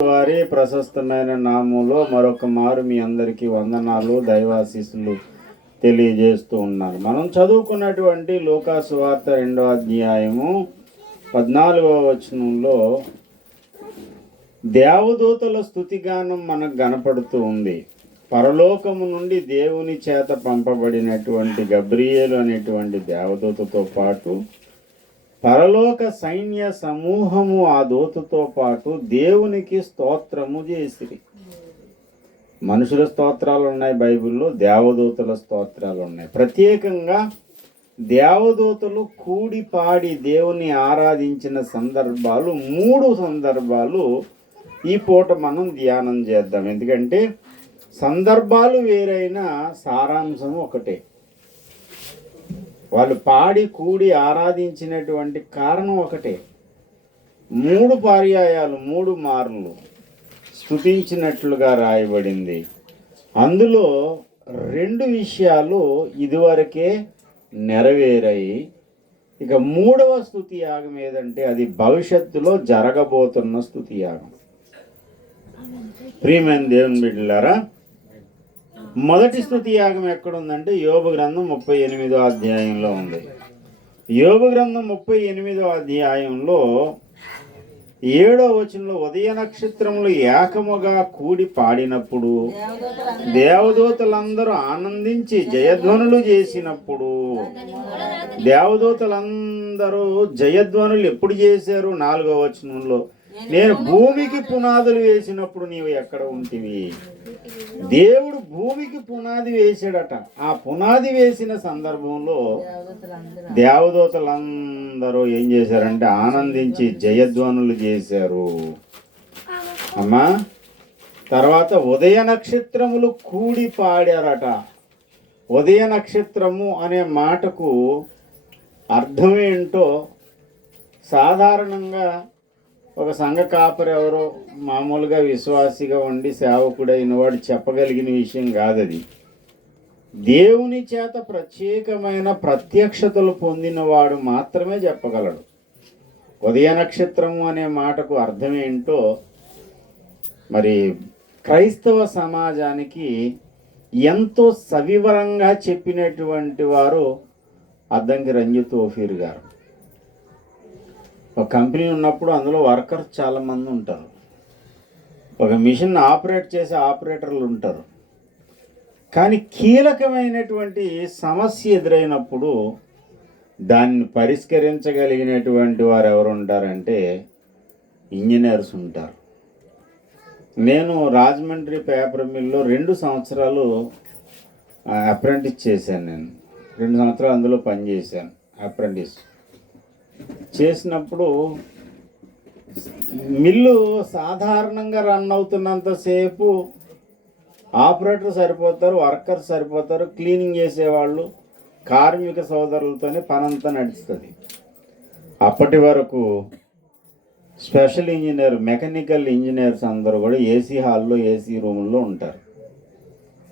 వారి ప్రశస్తమైన నామంలో మరొక మారు మీ అందరికీ వందనాలు దైవాశీస్సులు తెలియజేస్తూ ఉన్నాను. మనం చదువుకున్నటువంటి లూకా సువార్త 2వ అధ్యాయము 14వ వచనంలో దేవదూతల స్తుతిగానం మనకు కనపడుతూ ఉంది. పరలోకము నుండి దేవుని చేత పంపబడినటువంటి గబ్రియేలు అనేటువంటి దేవదూతతో పాటు పరలోక సైన్య సమూహము ఆ దూతతో పాటు దేవునికి స్తోత్రము చేసిరి. మనుషుల స్తోత్రాలు ఉన్నాయి బైబిల్లో, దేవదూతల స్తోత్రాలు ఉన్నాయి. ప్రత్యేకంగా దేవదూతలు కూడి పాడి దేవుని ఆరాధించిన సందర్భాలు 3 సందర్భాలు ఈ పూట మనం ధ్యానం చేద్దాం. ఎందుకంటే సందర్భాలు వేరైనా సారాంశం ఒకటే. వాళ్ళు పాడి కూడి ఆరాధించినటువంటి కారణం ఒకటే. 3 పర్యాయాలు 3 మార్లు స్తుతించినట్లుగా రాయబడింది. అందులో 2 విషయాలు ఇదివరకే నెరవేరాయి. ఇక 3వ స్తుతి యాగం ఏదంటే అది భవిష్యత్తులో జరగబోతున్న స్తుతి యాగం. ప్రియమైన దేవుని బిడ్డలారా, మొదటి స్తుతి యాగం ఎక్కడుందంటే యోబు గ్రంథం 38వ అధ్యాయంలో ఉంది. యోబు గ్రంథం 38వ అధ్యాయంలో 7వ వచనంలో ఉదయ నక్షత్రములు ఏకముగా కూడి పాడినప్పుడు దేవదూతలందరూ ఆనందించి జయధ్వనులు చేసినప్పుడు, దేవదూతలందరూ జయధ్వనులు ఎప్పుడు చేశారు? 4వ వచనంలో నేను భూమికి పునాదులు వేసినప్పుడు నీవు ఎక్కడ ఉంటివి? దేవుడు భూమికి పునాది వేసాడట. ఆ పునాది వేసిన సందర్భంలో దేవదూతలందరూ ఏం చేశారంటే ఆనందించి జయధ్వనులు చేశారు. అమ్మా, తర్వాత ఉదయ నక్షత్రములు కూడి పాడారట. ఉదయ నక్షత్రము అనే మాటకు అర్థం ఏంటో సాధారణంగా ఒక సంఘ కాపరి ఎవరో మామూలుగా విశ్వాసిగా ఉండి సేవకుడైన వాడు చెప్పగలిగిన విషయం కాదది. దేవుని చేత ప్రత్యేకమైన ప్రత్యక్షతలు పొందినవాడు మాత్రమే చెప్పగలడు. ఉదయ నక్షత్రము అనే మాటకు అర్థం ఏంటో మరి క్రైస్తవ సమాజానికి ఎంతో సవివరంగా చెప్పినటువంటి వారు అద్దంకి రంజిత్ ఓఫీర్ గారు. ఒక కంపెనీ ఉన్నప్పుడు అందులో వర్కర్స్ చాలామంది ఉంటారు. ఒక మిషన్ ఆపరేట్ చేసే ఆపరేటర్లు ఉంటారు. కానీ కీలకమైనటువంటి సమస్య ఎదురైనప్పుడు దాన్ని పరిష్కరించగలిగినటువంటి వారు ఎవరు ఉంటారంటే ఇంజనీర్స్ ఉంటారు. నేను రాజమండ్రి పేపర్ మిల్లో 2 సంవత్సరాలు అప్రెంటిస్ చేశాను. నేను 2 సంవత్సరాలు అందులో పనిచేశాను. అప్రెంటిస్ చేసినప్పుడు మిల్లు సాధారణంగా రన్ అవుతున్నంతసేపు ఆపరేటర్ సరిపోతారు, వర్కర్స్ సరిపోతారు, క్లీనింగ్ చేసేవాళ్ళు, కార్మిక సోదరులతోనే పనంతా నడుస్తుంది. అప్పటి వరకు స్పెషల్ ఇంజనీర్, మెకానికల్ ఇంజనీర్స్ అందరూ కూడా ఏసీ హాల్లో, ఏసీ రూముల్లో ఉంటారు.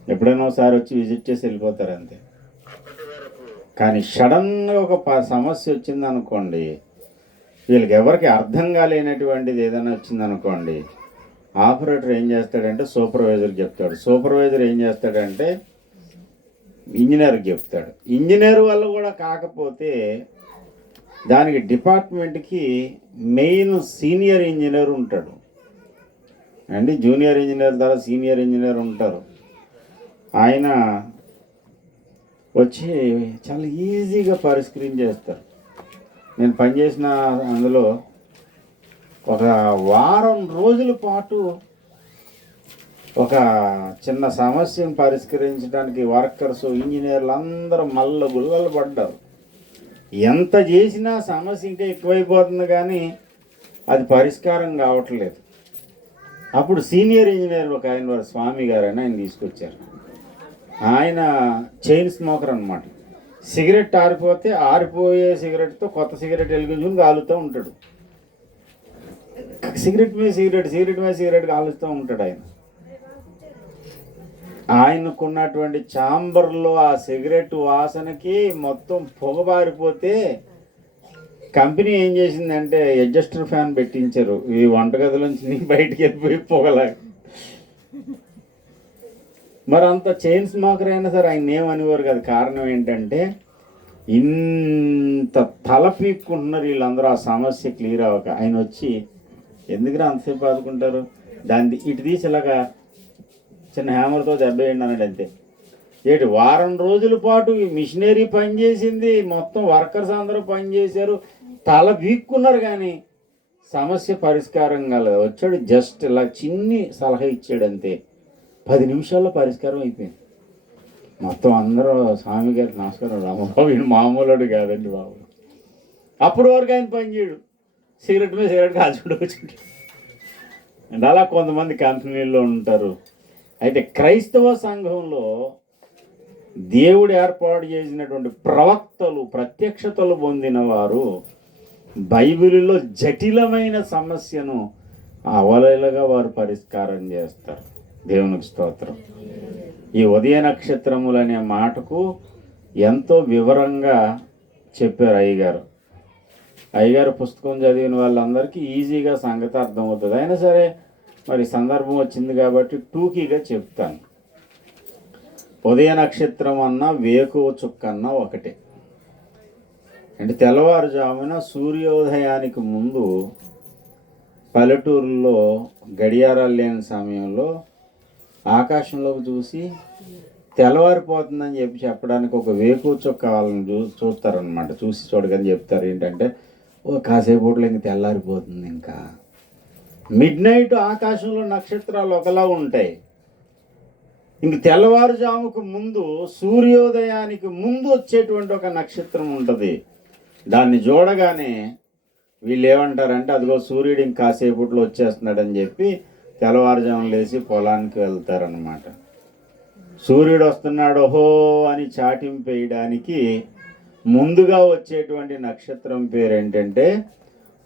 ఎప్పుడైనా ఒకసారి వచ్చి విజిట్ చేసి వెళ్ళిపోతారు అంతే. కానీ సడన్గా ఒక సమస్య వచ్చిందనుకోండి, వీళ్ళకి ఎవరికి అర్థం కాలేనటువంటిది ఏదైనా వచ్చిందనుకోండి, ఆపరేటర్ ఏం చేస్తాడంటే సూపర్వైజర్కి చెప్తాడు. సూపర్వైజర్ ఏం చేస్తాడంటే ఇంజనీర్కి చెప్తాడు. ఇంజనీర్ వల్ల కూడా కాకపోతే దానికి డిపార్ట్మెంట్కి మెయిన్ సీనియర్ ఇంజనీర్ ఉంటాడు అండి. జూనియర్ ఇంజనీర్ ద్వారా సీనియర్ ఇంజనీర్ ఉంటారు. ఆయన వచ్చి చాలా ఈజీగా పరిష్కరించేస్తారు. నేను పనిచేసిన అందులో ఒక వారం రోజుల పాటు ఒక చిన్న సమస్యను పరిష్కరించడానికి వర్కర్స్, ఇంజనీర్లు అందరూ మల్ల గుల్లలు పడ్డారు. ఎంత చేసినా సమస్య ఇంకా ఎక్కువైపోతుంది, కానీ అది పరిష్కారం కావట్లేదు. అప్పుడు సీనియర్ ఇంజనీర్ ఒక ఆయన వారు స్వామి గారు అని ఆయన తీసుకొచ్చారు. ఆయన చైన్ స్మోకర్ అన్నమాట. సిగరెట్ ఆరిపోతే ఆరిపోయే సిగరెట్తో కొత్త సిగరెట్ వెలిగించుకుని కాలుతూ ఉంటాడు. సిగరెట్ మీద సిగరెట్, సిగరెట్ మీద సిగరెట్ కాలుస్తూ ఉంటాడు. ఆయనకున్నటువంటి ఛాంబర్లో ఆ సిగరెట్ వాసనకి మొత్తం పొగబారిపోతే కంపెనీ ఏం చేసిందంటే అడ్జస్టర్ ఫ్యాన్ పెట్టించారు, ఈ వంటగదిలోంచి బయటికి వెళ్ళిపోయి పొగలా. మరి అంత చైన్ స్మోకర్ అయినా సరే ఆయన ఏమనివారు కదా. కారణం ఏంటంటే ఇంత తల పీక్కుంటున్నారు వీళ్ళందరూ ఆ సమస్య క్లియర్ అవ్వక. ఆయన వచ్చి ఎందుకురా అంతసేపు ఆదుకుంటారు, దాన్ని ఇటు తీసి ఇలాగా చిన్న హ్యామర్తో దెబ్బేయండి అన్నాడు అంతే. ఏంటి వారం రోజుల పాటు మిషనరీ పనిచేసింది, మొత్తం వర్కర్స్ అందరూ పనిచేశారు, తల పీక్కున్నారు, కానీ సమస్య పరిష్కారం కాలేదు. వచ్చాడు జస్ట్ ఇలా చిన్ని సలహా ఇచ్చాడు అంతే, 10 నిమిషాల్లో పరిష్కారం అయిపోయింది. మొత్తం అందరూ స్వామి గారికి నమస్కారం, రామబాబు ఈయన మామూలుడు కాదండి బాబు. అప్పటి వరకు ఆయన పని చేయడు, సిగరెట్ మీద సిగరెట్ కాల్చుకుంటూ వచ్చి. అండ్ అలా కొంతమంది కంపెనీల్లో ఉంటారు. అయితే క్రైస్తవ సంఘంలో దేవుడు ఏర్పాటు చేసినటువంటి ప్రవక్తలు, ప్రత్యక్షతలు పొందిన వారు బైబిల్లో జటిలమైన సమస్యను అవలీలగా వారు పరిష్కారం చేస్తారు. దేవునికి స్తోత్రం. ఈ ఉదయ నక్షత్రములు అనే మాటకు ఎంతో వివరంగా చెప్పారు అయ్యగారు పుస్తకం చదివిన వాళ్ళందరికీ ఈజీగా సంగతి అర్థమవుతుంది. అయినా సరే మరి సందర్భం వచ్చింది కాబట్టి టూకీగా చెప్తాను. ఉదయ నక్షత్రం అన్నా వేకువ చుక్కన్నా ఒకటే. అంటే తెల్లవారుజామున సూర్యోదయానికి ముందు పల్లెటూరులో గడియారాలు లేని సమయంలో ఆకాశంలోకి చూసి తెల్లవారిపోతుందని చెప్పడానికి ఒక వేకువ చుక్క వాళ్ళని చూస్తారనమాట. చూసి చూడగానే చెప్తారు ఏంటంటే, కాసేపట్లో ఇంక తెల్లారిపోతుంది. ఇంకా మిడ్ నైట్ ఆకాశంలో నక్షత్రాలు ఒకలా ఉంటాయి. ఇంక తెల్లవారుజాముకు ముందు సూర్యోదయానికి ముందు వచ్చేటువంటి ఒక నక్షత్రం ఉంటుంది. దాన్ని చూడగానే వీళ్ళు ఏమంటారంటే, అదిగో సూర్యుడు ఇంక కాసేపట్లో వచ్చేస్తున్నాడని చెప్పి తెల్లవారుజామున లేచి పొలానికి వెళ్తారనమాట. సూర్యుడు వస్తున్నాడు ఓహో అని చాటింపు వేయడానికి ముందుగా వచ్చేటువంటి నక్షత్రం పేరు ఏంటంటే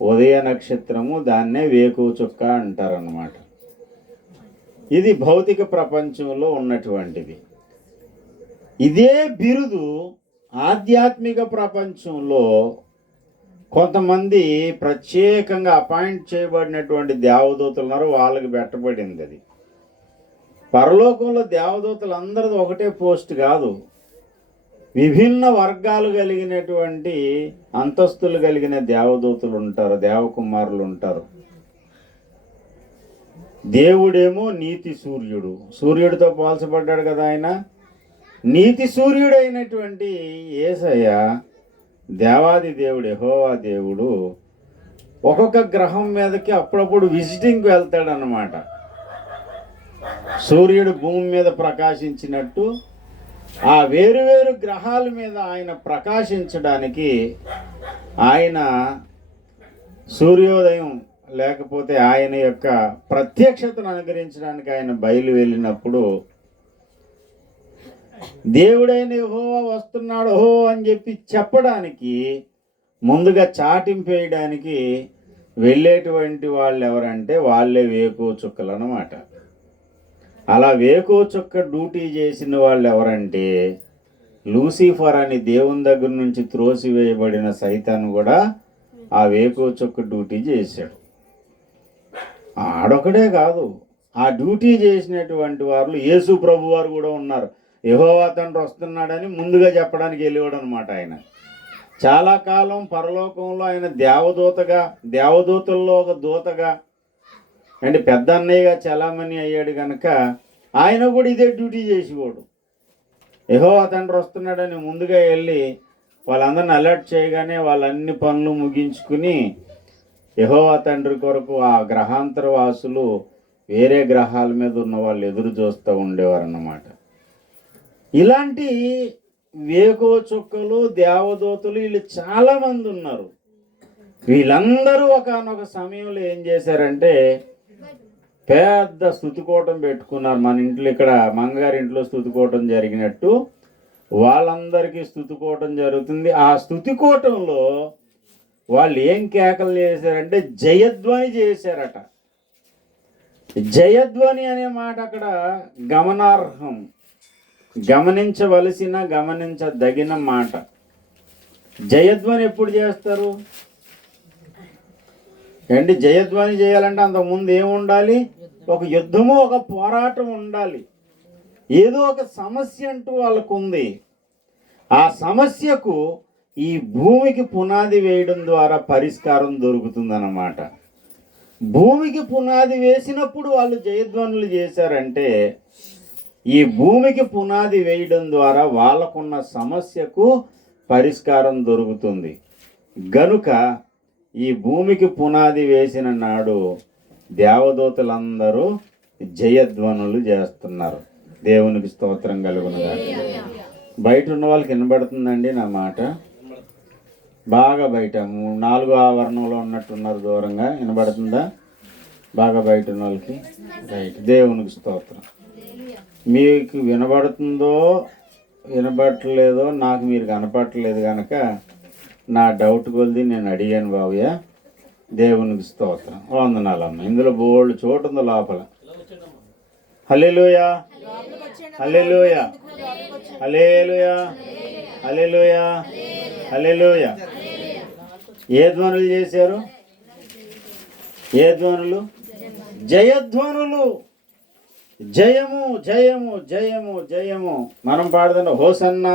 ఉదయ నక్షత్రము. దాన్నే వేకువ చుక్క అంటారన్నమాట. ఇది భౌతిక ప్రపంచంలో ఉన్నటువంటిది. ఇదే బిరుదు ఆధ్యాత్మిక ప్రపంచంలో కొంతమంది ప్రత్యేకంగా అపాయింట్ చేయబడినటువంటి దేవదూతలు ఉన్నారు, వాళ్ళకి పెట్టబడింది. అది పరలోకంలో దేవదూతలు అందరిది ఒకటే పోస్ట్ కాదు, విభిన్న వర్గాలు కలిగినటువంటి అంతస్తులు కలిగిన దేవదూతలు ఉంటారు, దేవకుమారులు ఉంటారు. దేవుడేమో నీతి సూర్యుడు, సూర్యుడితో పోల్చబడ్డాడు కదా ఆయన. నీతి సూర్యుడు అయినటువంటి యేసయ్య దేవాది దేవుడు యెహోవా దేవుడు ఒక్కొక్క గ్రహం మీదకి అప్పుడప్పుడు విజిటింగ్కి వెళ్తాడనమాట. సూర్యుడు భూమి మీద ప్రకాశించినట్టు ఆ వేరువేరు గ్రహాల మీద ఆయన ప్రకాశించడానికి, ఆయన సూర్యోదయం లేకపోతే ఆయన యొక్క ప్రత్యక్షతను అనుగ్రహించడానికి ఆయన బయలు వెళ్ళినప్పుడు దేవుడైన యెహోవా వస్తున్నాడు ఓహో అని చెప్పి చెప్పడానికి, ముందుగా చాటింపు వేయడానికి వెళ్ళేటువంటి వాళ్ళు ఎవరంటే వాళ్ళే వేకువ చుక్కలు అన్నమాట. అలా వేకువ చుక్క డ్యూటీ చేసిన వాళ్ళు ఎవరంటే లూసిఫర్ అని దేవుని దగ్గర నుంచి త్రోసివేయబడిన సైతాను కూడా ఆ వేకువ చుక్క డ్యూటీ చేశాడు. ఆడొకడే కాదు, ఆ డ్యూటీ చేసినటువంటి వారు యేసు ప్రభు వారు కూడా ఉన్నారు. యెహోవా తండ్రి వస్తున్నాడని ముందుగా చెప్పడానికి వెళ్ళేవాడు అనమాట. ఆయన చాలా కాలం పరలోకంలో ఆయన దేవదూతల్లో ఒక దూతగా అంటే పెద్ద అన్నయ్యగా చలామణి అయ్యాడు కనుక ఆయన కూడా ఇదే డ్యూటీ చేసేవాడు. యెహోవా తండ్రి వస్తున్నాడని ముందుగా వెళ్ళి వాళ్ళందరిని అలర్ట్ చేయగానే వాళ్ళన్ని పనులు ముగించుకుని యెహోవా తండ్రి కొరకు ఆ గ్రహాంతర వాసులు వేరే గ్రహాల మీద ఉన్న వాళ్ళు ఎదురు చూస్తూ ఉండేవారు అన్నమాట. ఇలాంటి వేకువ చుక్కలు దేవదూతలు వీళ్ళు చాలామంది ఉన్నారు. వీళ్ళందరూ ఒకానొక సమయంలో ఏం చేశారంటే పెద్ద స్తుతికోటం పెట్టుకున్నారు. మన ఇంట్లో ఇక్కడ మంగగారి ఇంట్లో స్తుతికోటం జరిగినట్టు వాళ్ళందరికీ స్తుతికోటం జరుగుతుంది. ఆ స్తుతికోటంలో వాళ్ళు ఏం కేకలు చేశారంటే జయధ్వని చేశారట. జయధ్వని అనే మాట అక్కడ గమనార్హం, గమనించవలసిన గమనించదగిన మాట. జయధ్వని ఎప్పుడు చేస్తారు? ఏంటి జయధ్వని చేయాలంటే అంతకుముందు ఏముండాలి? ఒక యుద్ధము, ఒక పోరాటం ఉండాలి. ఏదో ఒక సమస్య అంటూ వాళ్ళకు ఉంది. ఆ సమస్యకు ఈ భూమికి పునాది వేయడం ద్వారా పరిష్కారం దొరుకుతుందన్నమాట. భూమికి పునాది వేసినప్పుడు వాళ్ళు జయధ్వనులు చేశారంటే ఈ భూమికి పునాది వేయడం ద్వారా వాళ్ళకున్న సమస్యకు పరిష్కారం దొరుకుతుంది. గనుక ఈ భూమికి పునాది వేసిన నాడు దేవదూతలందరూ జయధ్వనులు చేస్తున్నారు. దేవునికి స్తోత్రం కలుగునుగాక. బయట ఉన్న వాళ్ళకి వినబడుతుందండి నా మాట? బాగా బయట 4వ ఆవరణంలో ఉన్నట్టున్నారు, దూరంగా వినబడుతుందా? బాగా బయట ఉన్న వాళ్ళకి రైట్. దేవునికి స్తోత్రం. మీకు వినబడుతుందో వినబడట్లేదో నాకు మీరు కనపడట్లేదు కనుక నా డౌట్ కొలిది నేను అడిగాను బాబుయ్య. దేవునికి స్తోత్రం, వందనాలమ్మ. ఇందులో బోల్డ్ చోటు ఉంది లోపల. హల్లెలూయా, హల్లెలూయా, హల్లెలూయా, హల్లెలూయా, హల్లెలూయా. ఏ ధ్వనులు చేశారు? ఏ ధ్వనులు? జయధ్వనులు. జయము, జయము, జయము, జయము. మనం పాడుతున్న హోసన్నా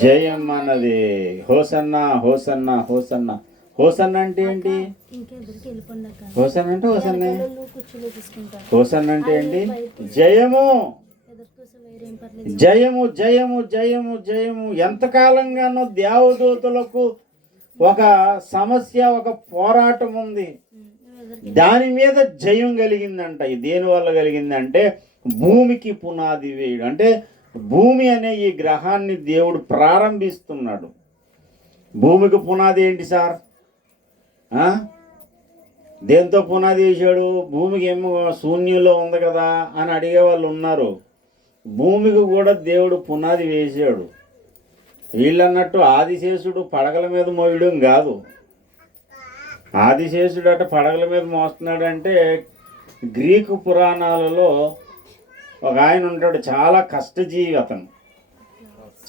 జయం అన్నది. Hosanna, hosanna, hosanna. హోసన్న అంటే ఏంటి? హోసన్న అంటే హోసన్న. హోసన్న అంటే ఏంటి? జయము, జయము, జయము, జయము, జయము. ఎంతకాలంగానో దేవదూతలకు ఒక సమస్య, ఒక పోరాటం ఉంది. దాని మీద జయం కలిగిందంట. దేని వల్ల కలిగిందంటే భూమికి పునాది వేయడం. అంటే భూమి అనే ఈ గ్రహాన్ని దేవుడు ప్రారంభిస్తున్నాడు. భూమికి పునాది ఏంటి సార్? దేంతో పునాది వేసాడు? భూమికి ఏమో శూన్యంలో ఉంది కదా అని అడిగే వాళ్ళు ఉన్నారు. భూమికి కూడా దేవుడు పునాది వేసాడు. వీళ్ళన్నట్టు ఆదిశేషుడు పడగల మీద మోయడం కాదు. ఆదిశేషుడు అట పడగల మీద మోస్తున్నాడంటే గ్రీకు పురాణాలలో ఒక ఆయన ఉంటాడు, చాలా కష్టజీవి. అతను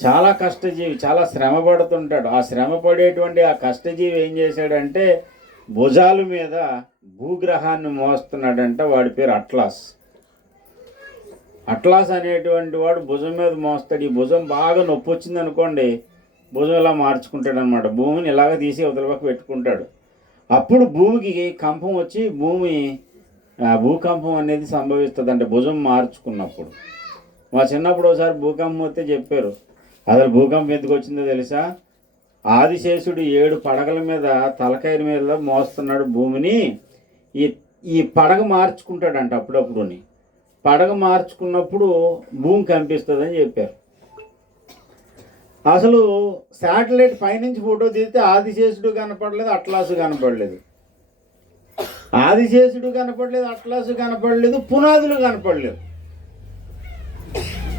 చాలా కష్టజీవి, చాలా శ్రమ పడుతుంటాడు. ఆ శ్రమ పడేటువంటి ఆ కష్టజీవి ఏం చేశాడంటే భుజాల మీద భూగ్రహాన్ని మోస్తున్నాడంట. వాడి పేరు అట్లాస్. అట్లాస్ అనేటువంటి వాడు భుజం మీద మోస్తాడు. ఈ భుజం బాగా నొప్పి వచ్చింది అనుకోండి, భుజం ఇలా మార్చుకుంటాడు అనమాట. భూమిని ఇలాగ తీసి అవతల పక్క పెట్టుకుంటాడు. అప్పుడు భూమికి కంపం వచ్చి భూకంపం అనేది సంభవిస్తుంది. అంటే భుజం మార్చుకున్నప్పుడు. మా చిన్నప్పుడు ఒకసారి భూకంపం వస్తే చెప్పారు. అసలు భూకంపం ఎందుకు వచ్చిందో తెలుసా? ఆదిశేషుడు 7 పడగల మీద తలకాయ మీద మోస్తున్నాడు భూమిని. ఈ పడగ మార్చుకుంటాడంట అప్పుడప్పుడుని. పడగ మార్చుకున్నప్పుడు భూమి కంపిస్తుందని చెప్పారు. అసలు శాటిలైట్ పైనుంచి ఫోటో తీస్తే ఆదిశేషుడు కనపడలేదు, అట్లాసు కనపడలేదు. ఆదిశేషుడు కనపడలేదు, అట్లాసు కనపడలేదు, పునాదులు కనపడలేదు.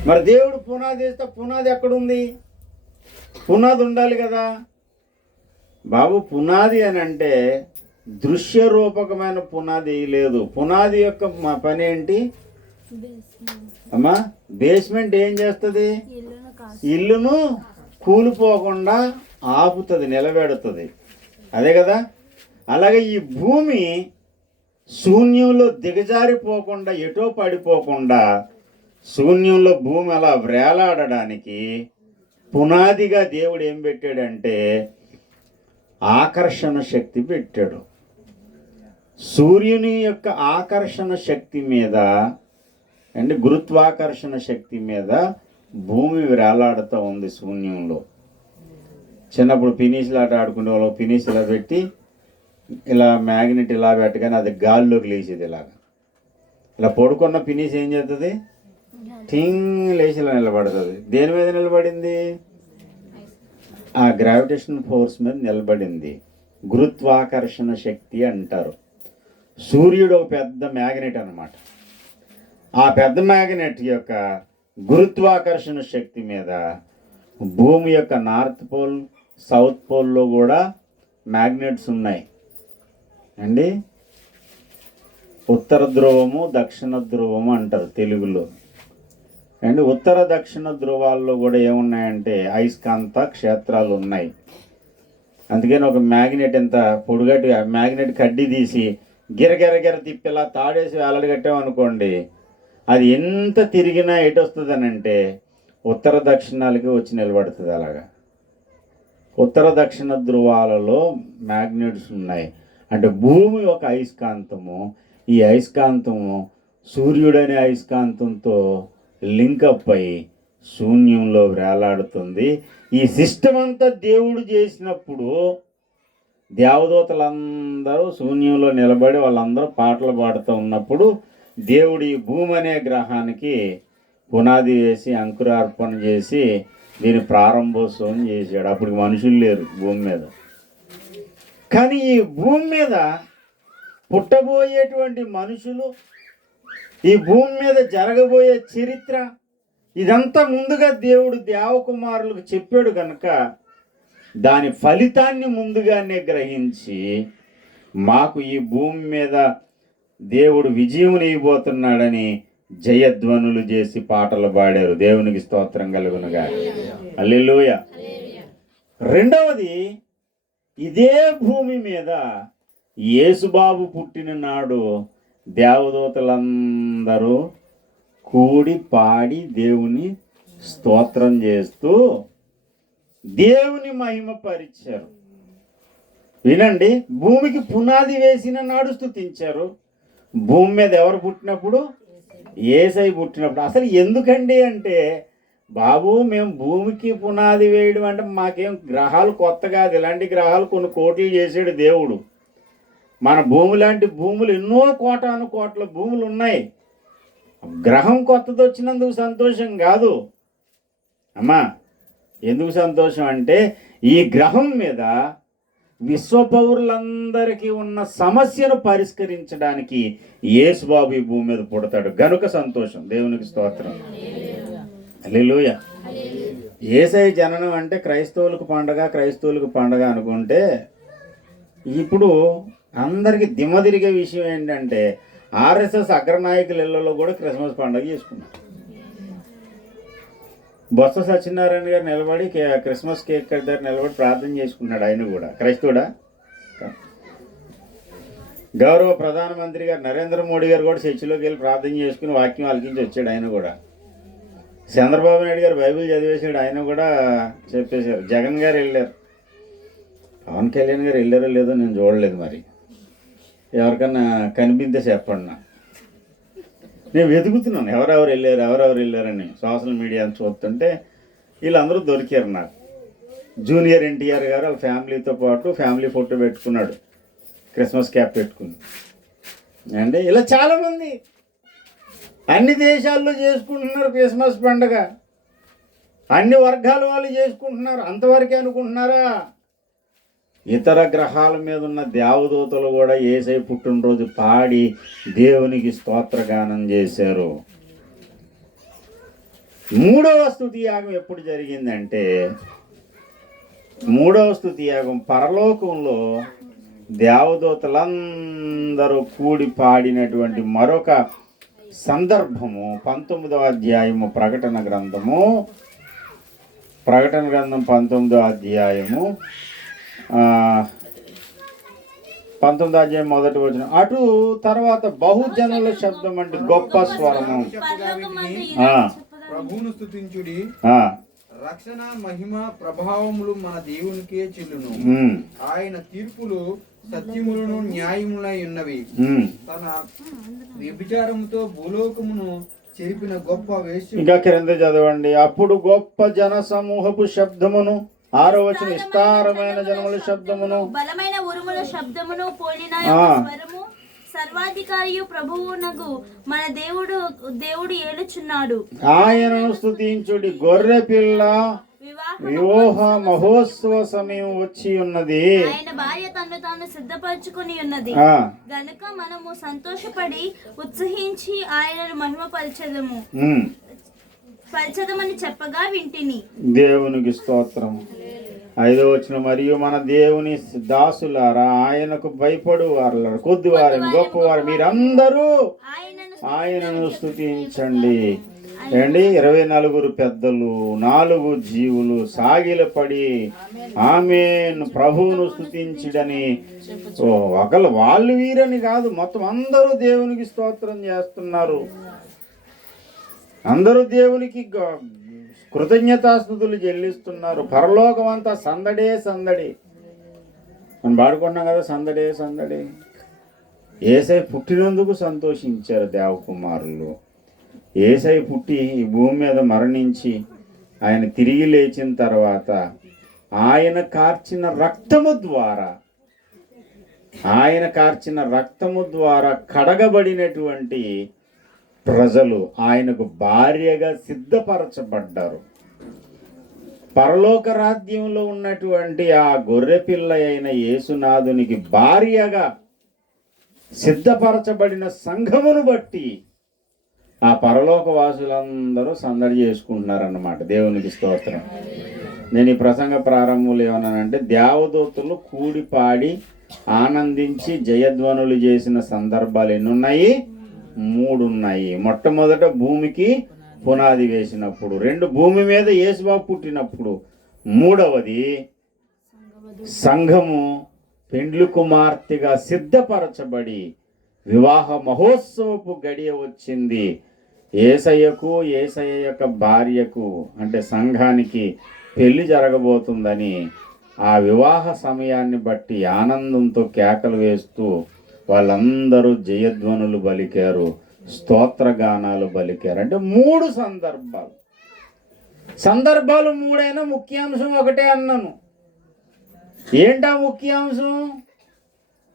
మరి దేవుడు పునాది వేస్తే పునాది ఎక్కడుంది? పునాది ఉండాలి కదా బాబు. పునాది అని అంటే దృశ్య రూపకమైన పునాది లేదు. పునాది యొక్క పని ఏంటి అమ్మా? బేస్మెంట్ ఏం చేస్తుంది? ఇల్లును కూలిపోకుండా ఆపుతుంది, నిలబెడుతుంది. అదే కదా. అలాగే ఈ భూమి శూన్యంలో దిగజారిపోకుండా, ఎటో పడిపోకుండా శూన్యంలో భూమి అలా వ్రేలాడడానికి పునాదిగా దేవుడు ఏం పెట్టాడంటే ఆకర్షణ శక్తి పెట్టాడు. సూర్యుని యొక్క ఆకర్షణ శక్తి మీద అంటే గురుత్వాకర్షణ శక్తి మీద భూమి వేలాడుతూ ఉంది శూన్యంలో. చిన్నప్పుడు పినీసులు ఆట ఆడుకునే వాళ్ళు పినీస్ ఇలా పెట్టి ఇలా మ్యాగ్నెట్ ఇలా పెట్టగానే అది గాల్లోకి లేచేది. ఇలా పడుకున్న పినీస్ ఏం చేస్తుంది? టింగ్ లేచి ఇలా నిలబడుతుంది. దేని మీద నిలబడింది? ఆ గ్రావిటేషన్ ఫోర్స్ మీద నిలబడింది. గురుత్వాకర్షణ శక్తి అంటారు. సూర్యుడు ఒక పెద్ద మ్యాగ్నెట్ అన్నమాట. ఆ పెద్ద మ్యాగ్నెట్ యొక్క గురుత్వాకర్షణ శక్తి మీద భూమి యొక్క నార్త్ పోల్, సౌత్ పోల్లో కూడా మ్యాగ్నెట్స్ ఉన్నాయి అండి. ఉత్తర ధ్రువము, దక్షిణ ధ్రువము అంటారు తెలుగులో. అండ్ ఉత్తర దక్షిణ ధ్రువాల్లో కూడా ఏమున్నాయంటే అయస్కాంత క్షేత్రాలు ఉన్నాయి. అందుకని ఒక మ్యాగ్నెట్ ఎంత పొడుగట్టు మ్యాగ్నెట్ కడ్డీ తీసి గిరగిర తిప్పేలా తాడేసి వేలాడి కట్టామనుకోండి, అది ఎంత తిరిగినా ఎటు వస్తుందని అంటే ఉత్తర దక్షిణాలకి వచ్చి నిలబడుతుంది. అలాగా ఉత్తర దక్షిణ ధృవాలలో మ్యాగ్నెట్స్ ఉన్నాయి. అంటే భూమి ఒక అయస్కాంతము, ఈ అయస్కాంతము సూర్యుడనే అయస్కాంతంతో లింకప్ అయి శూన్యంలో వేలాడుతుంది. ఈ సిస్టమ్ అంతా దేవుడు చేసినప్పుడు దేవదూతలందరూ శూన్యంలో నిలబడి వాళ్ళందరూ పాటలు పాడుతూ ఉన్నప్పుడు దేవుడు ఈ భూమి అనే గ్రహానికి పునాది వేసి అంకురార్పణ చేసి దీని ప్రారంభోత్సవం చేశాడు. అప్పుడు మనుషులు లేరు భూమి మీద. కానీ ఈ భూమి మీద పుట్టబోయేటువంటి మనుషులు, ఈ భూమి మీద జరగబోయే చరిత్ర, ఇదంతా ముందుగా దేవుడు దేవకుమారులకు చెప్పాడు కనుక దాని ఫలితాన్ని ముందుగానే గ్రహించి మాకు ఈ భూమి మీద దేవుడు విజయం ఇవ్వబోతున్నాడని జయధ్వనులు చేసి పాటలు పాడారు. దేవునికి స్తోత్రం కలుగునుగా. హల్లెలూయా. రెండవది, ఇదే భూమి మీద యేసుబాబు పుట్టిన నాడు దేవదూతలందరూ కూడి పాడి దేవుని స్తోత్రం చేస్తూ దేవుని మహిమపరిచారు. వినండి, భూమికి పునాది వేసిన నాడు స్తుతించారు. భూమి మీద ఎవరు పుట్టినప్పుడు? యేసై పుట్టినప్పుడు. అసలు ఎందుకండి అంటే, బాబు మేము భూమికి పునాది వేయడం అంటే మాకేం గ్రహాలు కొత్త కాదు. ఇలాంటి గ్రహాలు కొన్ని కోట్లు చేసాడు దేవుడు. మన భూమి లాంటి భూములు ఎన్నో కోటాను కోట్ల భూములు ఉన్నాయి. గ్రహం కొత్తది వచ్చినందుకు సంతోషం కాదు అమ్మా. ఎందుకు సంతోషం అంటే, ఈ గ్రహం మీద విశ్వ పౌరులందరికీ ఉన్న సమస్యను పరిష్కరించడానికి యేసుబాబు ఈ భూమి మీద పుడతాడు గనుక సంతోషం. దేవునికి స్తోత్రం. హల్లెలూయా. యేసయ్య జననం అంటే క్రైస్తవులకు పండగ అనుకుంటే, ఇప్పుడు అందరికీ దిమ్మదిరిగే విషయం ఏంటంటే ఆర్ఎస్ఎస్ అగ్రనాయకుల ఇళ్లలో కూడా క్రిస్మస్ పండుగ చేసుకున్నారు. బొత్స సత్యనారాయణ గారు నిలబడి క్రిస్మస్ కేక్ దగ్గర నిలబడి ప్రార్థన చేసుకున్నాడు. ఆయన కూడా క్రైస్తవుడా? గౌరవ ప్రధానమంత్రి గారు నరేంద్ర మోడీ గారు కూడా చర్చిలోకి వెళ్ళి ప్రార్థన చేసుకుని వాక్యం ఆలకించి వచ్చాడు. ఆయన కూడా. చంద్రబాబు నాయుడు గారు బైబిల్ చదివేశాడు. ఆయన కూడా చెప్పేశారు. జగన్ గారు వెళ్ళారు. పవన్ కళ్యాణ్ గారు వెళ్ళారో లేదో నేను చూడలేదు. మరి ఎవరికన్నా కనిపిస్తే చెప్పండి. నేను వెతుకుతున్నాను ఎవరెవరు వెళ్ళారని సోషల్ మీడియా చూస్తుంటే వీళ్ళందరూ దొరికారు నాకు. జూనియర్ ఎన్టీఆర్ గారు వాళ్ళ ఫ్యామిలీతో పాటు ఫ్యామిలీ ఫోటో పెట్టుకున్నాడు, క్రిస్మస్ క్యాప్ పెట్టుకుని. అంటే ఇలా చాలామంది అన్ని దేశాల్లో చేసుకుంటున్నారు క్రిస్మస్ పండుగ. అన్ని వర్గాల వాళ్ళు చేసుకుంటున్నారు. అంతవరకే అనుకుంటున్నారా? ఇతర గ్రహాల మీద ఉన్న దేవదూతలు కూడా యేసయ్య పుట్టినరోజు పాడి దేవునికి స్తోత్రగానం చేశారు. మూడవ స్తుతి యాగం ఎప్పుడు జరిగిందంటే, మూడవ స్తుతి యాగం పరలోకంలో దేవదూతలందరూ కూడి పాడినటువంటి మరొక సందర్భము 19వ అధ్యాయము ప్రకటన గ్రంథం 19వ అధ్యాయము 19వ అధ్యాయం 1వ వచనం. అటు తర్వాత బహుజనుల శబ్దం అంటే గొప్ప స్వరము, ప్రభువును స్తుతించుడి, రక్షణ మహిమ ప్రభావములు మన దేవునికే చెల్లును. ఆయన తీర్పులు సత్యములను న్యాయములై ఉన్నవి. తన వ్యభిచారముతో భూలోకమును చెరిపిన గొప్ప వేశ్య. ఇంకా క్రింద చదవండి. అప్పుడు గొప్ప జన సమూహపు శబ్దమును, 6వ వచనం, విస్తారమైన జనముల శబ్దమును, బలమైన ఉరుముల శబ్దమును పోలిన స్వరము, సర్వాధికారియు ప్రభువునగు మన దేవుడు ఏలుచున్నాడు. ఆయనను స్తుతించుడి, గొర్రె పిల్ల వివాహ మహోత్సవ సమయం వచ్చి ఉన్నది. ఆయన భార్య తను తాను సిద్ధపరచుకుని ఉన్నది గనుక మనము సంతోషపడి ఉత్సహించి ఆయనను మహిమపరచదమని చెప్పగా వింటిని. దేవునికి స్తోత్రం. 5వ వచనం, మరియు మన దేవుని దాసులారా, ఆయనకు భయపడు వారు కొద్దివారు గొప్పవారు మీరందరూ ఆయనను స్తుతించండి. ఏంటి 24 పెద్దలు 4 జీవులు సాగిలపడి ఆమేన్ ప్రభువును స్తుతించుడని ఒకళ్ళు వాళ్ళు వీరని కాదు, మొత్తం అందరూ దేవునికి స్తోత్రం చేస్తున్నారు. అందరూ దేవునికి కృతజ్ఞతాస్తుతులు చెల్లిస్తున్నారు. పరలోకం అంతా సందడే సందడి. మనం పాడుకున్నాం కదా, సందడే సందడి. యేసయ్య పుట్టినందుకు సంతోషించారు దేవకుమారులు. యేసయ్య పుట్టి ఈ భూమి మీద మరణించి ఆయన తిరిగి లేచిన తర్వాత ఆయన కార్చిన రక్తము ద్వారా కడగబడినటువంటి ప్రజలు ఆయనకు భార్యగా సిద్ధపరచబడ్డారు. పరలోక రాజ్యంలో ఉన్నటువంటి ఆ గొర్రెపిల్ల అయిన యేసునాథునికి భార్యగా సిద్ధపరచబడిన సంఘమును బట్టి ఆ పరలోక వాసులందరూ సందడి చేసుకుంటున్నారన్నమాట. దేవునికి స్తోత్రం. నేను ఈ ప్రసంగ ప్రారంభంలో ఏమన్నానంటే, దేవదూతలు కూడి పాడి ఆనందించి జయధ్వనులు చేసిన సందర్భాలు ఎన్ని ఉన్నాయి? 3 ఉన్నాయి. మొట్టమొదట భూమికి పునాది వేసినప్పుడు, 2 భూమి మీద యేసుబాబు పుట్టినప్పుడు, 3వది సంఘము పెండ్లి కుమార్తెగా సిద్ధపరచబడి వివాహ మహోత్సవపు గడియ వచ్చింది. యేసయ్యకు యేసయ్య యొక్క భార్యకు అంటే సంఘానికి పెళ్లి జరగబోతుందని ఆ వివాహ సమయాన్ని బట్టి ఆనందంతో కేకలు వేస్తూ వాళ్ళందరూ జయధ్వనులు పలికారు, స్తోత్రగానాలు పలికారు. అంటే 3 సందర్భాలు 3 ముఖ్యాంశం ఒకటే అన్నాను. ఏంటా ముఖ్యాంశం?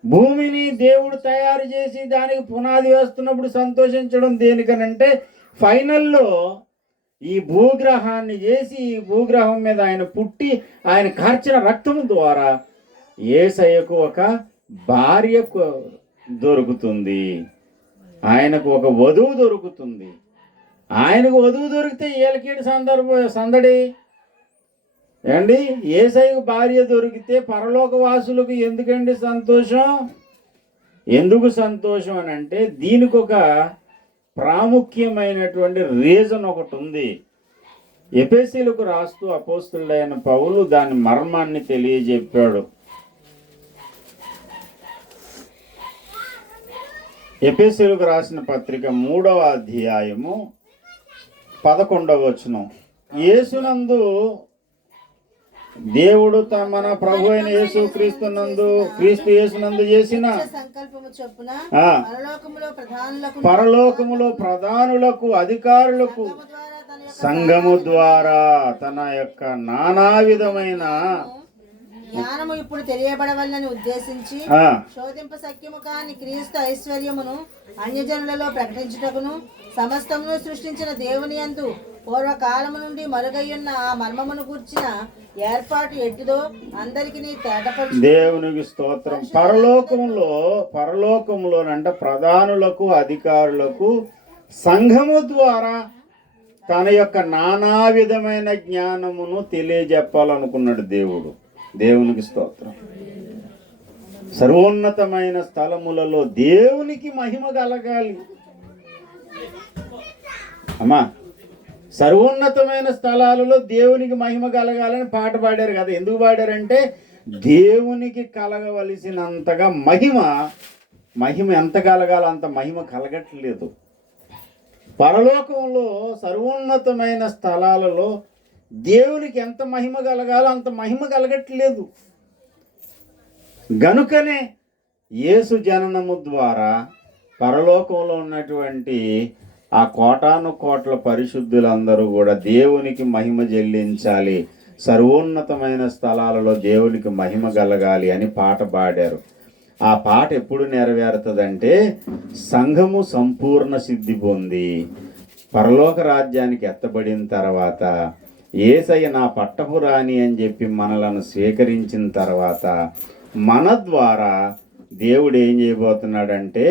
భూమిని దేవుడు తయారు చేసి దానికి పునాది వేస్తున్నప్పుడు సంతోషించడం దేనికనంటే, ఫైనల్లో ఈ భూగ్రహాన్ని చేసి ఈ భూగ్రహం మీద ఆయన పుట్టి ఆయన కార్చిన రక్తము ద్వారా యేసయ్యకు ఒక భార్య దొరుకుతుంది, ఆయనకు ఒక వధువు దొరుకుతుంది. ఆయనకు వధువు దొరికితే ఏలకేడు సందడి ఏమండి? యేసయ్యకు భార్య దొరికితే పరలోక వాసులకు ఎందుకండి సంతోషం? ఎందుకు సంతోషం అని అంటే, దీనికి ఒక ప్రాముఖ్యమైనటువంటి రీజన్ ఒకటి ఉంది. ఎఫెసీయులకు రాస్తూ అపోస్తలుడైన పౌలు దాని మర్మాన్ని తెలియజెప్పాడు. ఎఫెసీయులకు రాసిన పత్రిక 3వ అధ్యాయము 11వ వచనం. యేసునందు దేవుడు మన ప్రభు అయిన యేసు క్రీస్తు యేసునందు చేసిన పరలోకములో ప్రధానులకు అధికారులకు సంఘము ద్వారా తన యొక్క నానా విధమైన జ్ఞానము ఇప్పుడు తెలియబడవలని ఉద్దేశించి శోధింప సఖ్యము కాని క్రీస్తు ఐశ్వర్యమును అన్యజనులలో ప్రకటించుటకును సమస్తమును సృష్టించిన దేవుని యందు పూర్వకాలము నుండి మరుగయ్యున్న ఆ మర్మమును గూర్చిన ఏర్పాటు ఎట్టిదో అందరికి తేటపరచు. దేవునికి స్తోత్రం. పరలోకములోనంట ప్రధానులకు అధికారులకు సంఘము ద్వారా తన యొక్క నానా విధమైన జ్ఞానమును తెలియజెప్పాలనుకున్నాడు దేవుడు. దేవునికి స్తోత్రం. సర్వోన్నతమైన స్థలములలో దేవునికి మహిమ కలగాలి. అమ్మా, సర్వోన్నతమైన స్థలాలలో దేవునికి మహిమ కలగాలని పాట పాడారు కదా. ఎందుకు పాడారంటే, దేవునికి కలగవలసినంతగా మహిమ ఎంత కలగాలో అంత మహిమ కలగట్లేదు. పరలోకంలో సర్వోన్నతమైన స్థలాలలో దేవునికి ఎంత మహిమ కలగాలో అంత మహిమ కలగట్లేదు. గనుకనే యేసు జననము ద్వారా పరలోకంలో ఉన్నటువంటి ఆ కోటాను కోట్ల పరిశుద్ధులందరూ కూడా దేవునికి మహిమ చెల్లించాలి, సర్వోన్నతమైన స్థలాలలో దేవునికి మహిమ కలగాలి అని పాట పాడారు. ఆ పాట ఎప్పుడు నెరవేరుతుందంటే, సంఘము సంపూర్ణ సిద్ధి పొంది పరలోక రాజ్యానికి ఎత్తబడిన తర్వాత, యేసయ్య నా పట్టపు రాణి అని చెప్పి మనలను స్వీకరించిన తర్వాత మన ద్వారా దేవుడు ఏం చేయబోతున్నాడంటే,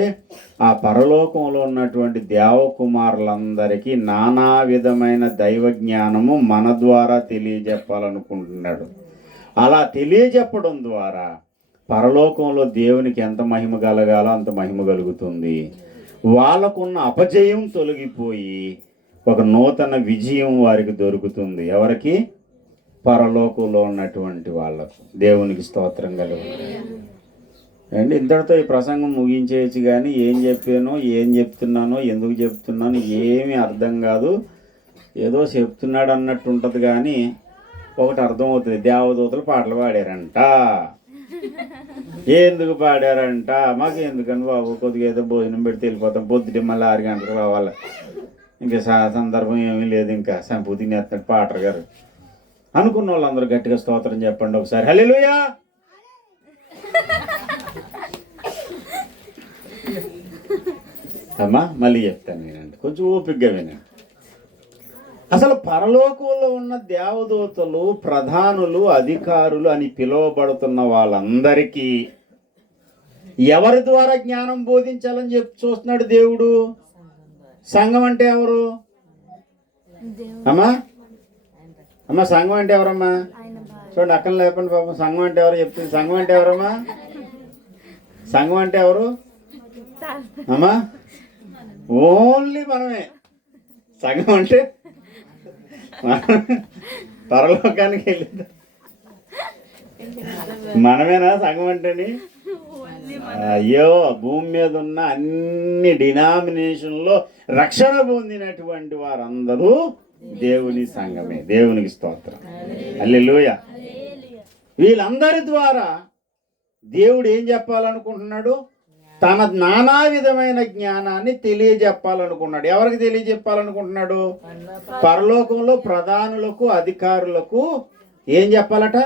ఆ పరలోకంలో ఉన్నటువంటి దేవకుమారులందరికీ నానా విధమైన దైవ జ్ఞానము మన ద్వారా తెలియజెప్పాలనుకుంటున్నాడు. అలా తెలియజెప్పడం ద్వారా పరలోకంలో దేవునికి ఎంత మహిమ కలగాలో అంత మహిమ కలుగుతుంది. వాళ్ళకున్న అపజయం తొలగిపోయి ఒక నూతన విజయం వారికి దొరుకుతుంది. ఎవరికి? పరలోకంలో ఉన్నటువంటి వాళ్ళకు. దేవునికి స్తోత్రం కలుగుతుంది. అండి ఇంతటితో ఈ ప్రసంగం ముగించేయచ్చు. కానీ ఏం చెప్పానో, ఏం చెప్తున్నానో, ఎందుకు చెప్తున్నానో ఏమీ అర్థం కాదు. ఏదో చెప్తున్నాడు అన్నట్టు ఉంటుంది. కానీ ఒకటి అర్థమవుతుంది, దేవదూతలు పాటలు పాడారంట. ఎందుకు పాడారంట? మాకు ఎందుకని బాబు, కొద్దిగా ఏదో భోజనం పెడితే వెళ్ళిపోతాం, పొద్దుటే మళ్ళీ 6 గంటలకు రావాలి, ఇంకా సందర్భం ఏమీ లేదు, ఇంకా సంపూతి తినేస్తున్నాడు పాటర్ గారు అనుకున్న వాళ్ళందరూ గట్టిగా స్తోత్రం చెప్పండి ఒకసారి. హల్లెలూయా. అమ్మా మళ్ళీ చెప్తాను వినండి, కొంచెం ఓపికగా వినండి. అసలు పరలోకంలో ఉన్న దేవదూతలు, ప్రధానులు, అధికారులు అని పిలువబడుతున్న వాళ్ళందరికీ ఎవరి ద్వారా జ్ఞానం బోధించాలని చూస్తున్నాడు దేవుడు? సంఘం అంటే ఎవరు అమ్మా? అమ్మా సంఘం అంటే ఎవరమ్మా? చూడండి అక్కడ లేపండి పాపం. సంఘం అంటే ఎవరు చెప్తుంది? సంఘం అంటే ఎవరమ్మా? సంఘం అంటే ఎవరు అమ్మా? ఓన్లీ మనమే. సంఘం అంటే పరలోకానికి వెళ్ళింది మనమేనా సంఘం అంటేని? అయ్యో, భూమి మీద ఉన్న అన్ని డినామినేషన్లో రక్షణ పొందినటువంటి వారందరూ దేవుని సంఘమే. దేవునికి స్తోత్రం. హల్లెలూయా. వీళ్ళందరి ద్వారా దేవుడు ఏం చెప్పాలనుకుంటున్నాడు? తన నానా విధమైన జ్ఞానాన్ని తెలియజెప్పాలనుకున్నాడు. ఎవరికి తెలియజెప్పాలనుకుంటున్నాడు? పరలోకంలో ప్రధానులకు, అధికారులకు ఏం చెప్పాలట?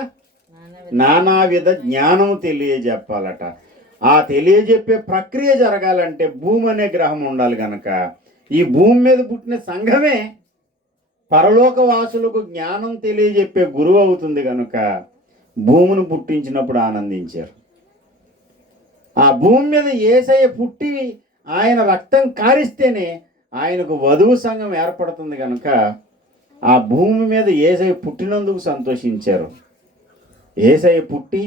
నానా విధ జ్ఞానం తెలియజెప్పాలట. ఆ తెలియజెప్పే ప్రక్రియ జరగాలంటే భూమి అనే గ్రహం ఉండాలి కనుక ఈ భూమి మీద పుట్టిన సంఘమే పరలోక వాసులకు జ్ఞానం తెలియజెప్పే గురువు అవుతుంది కనుక భూమిని పుట్టించినప్పుడు ఆనందించారు. ఆ భూమి మీద యేసయ్య పుట్టి ఆయన రక్తం కారిస్తేనే ఆయనకు వధువు సంఘం ఏర్పడుతుంది కనుక ఆ భూమి మీద యేసయ్య పుట్టినందుకు సంతోషించారు. యేసయ్య పుట్టి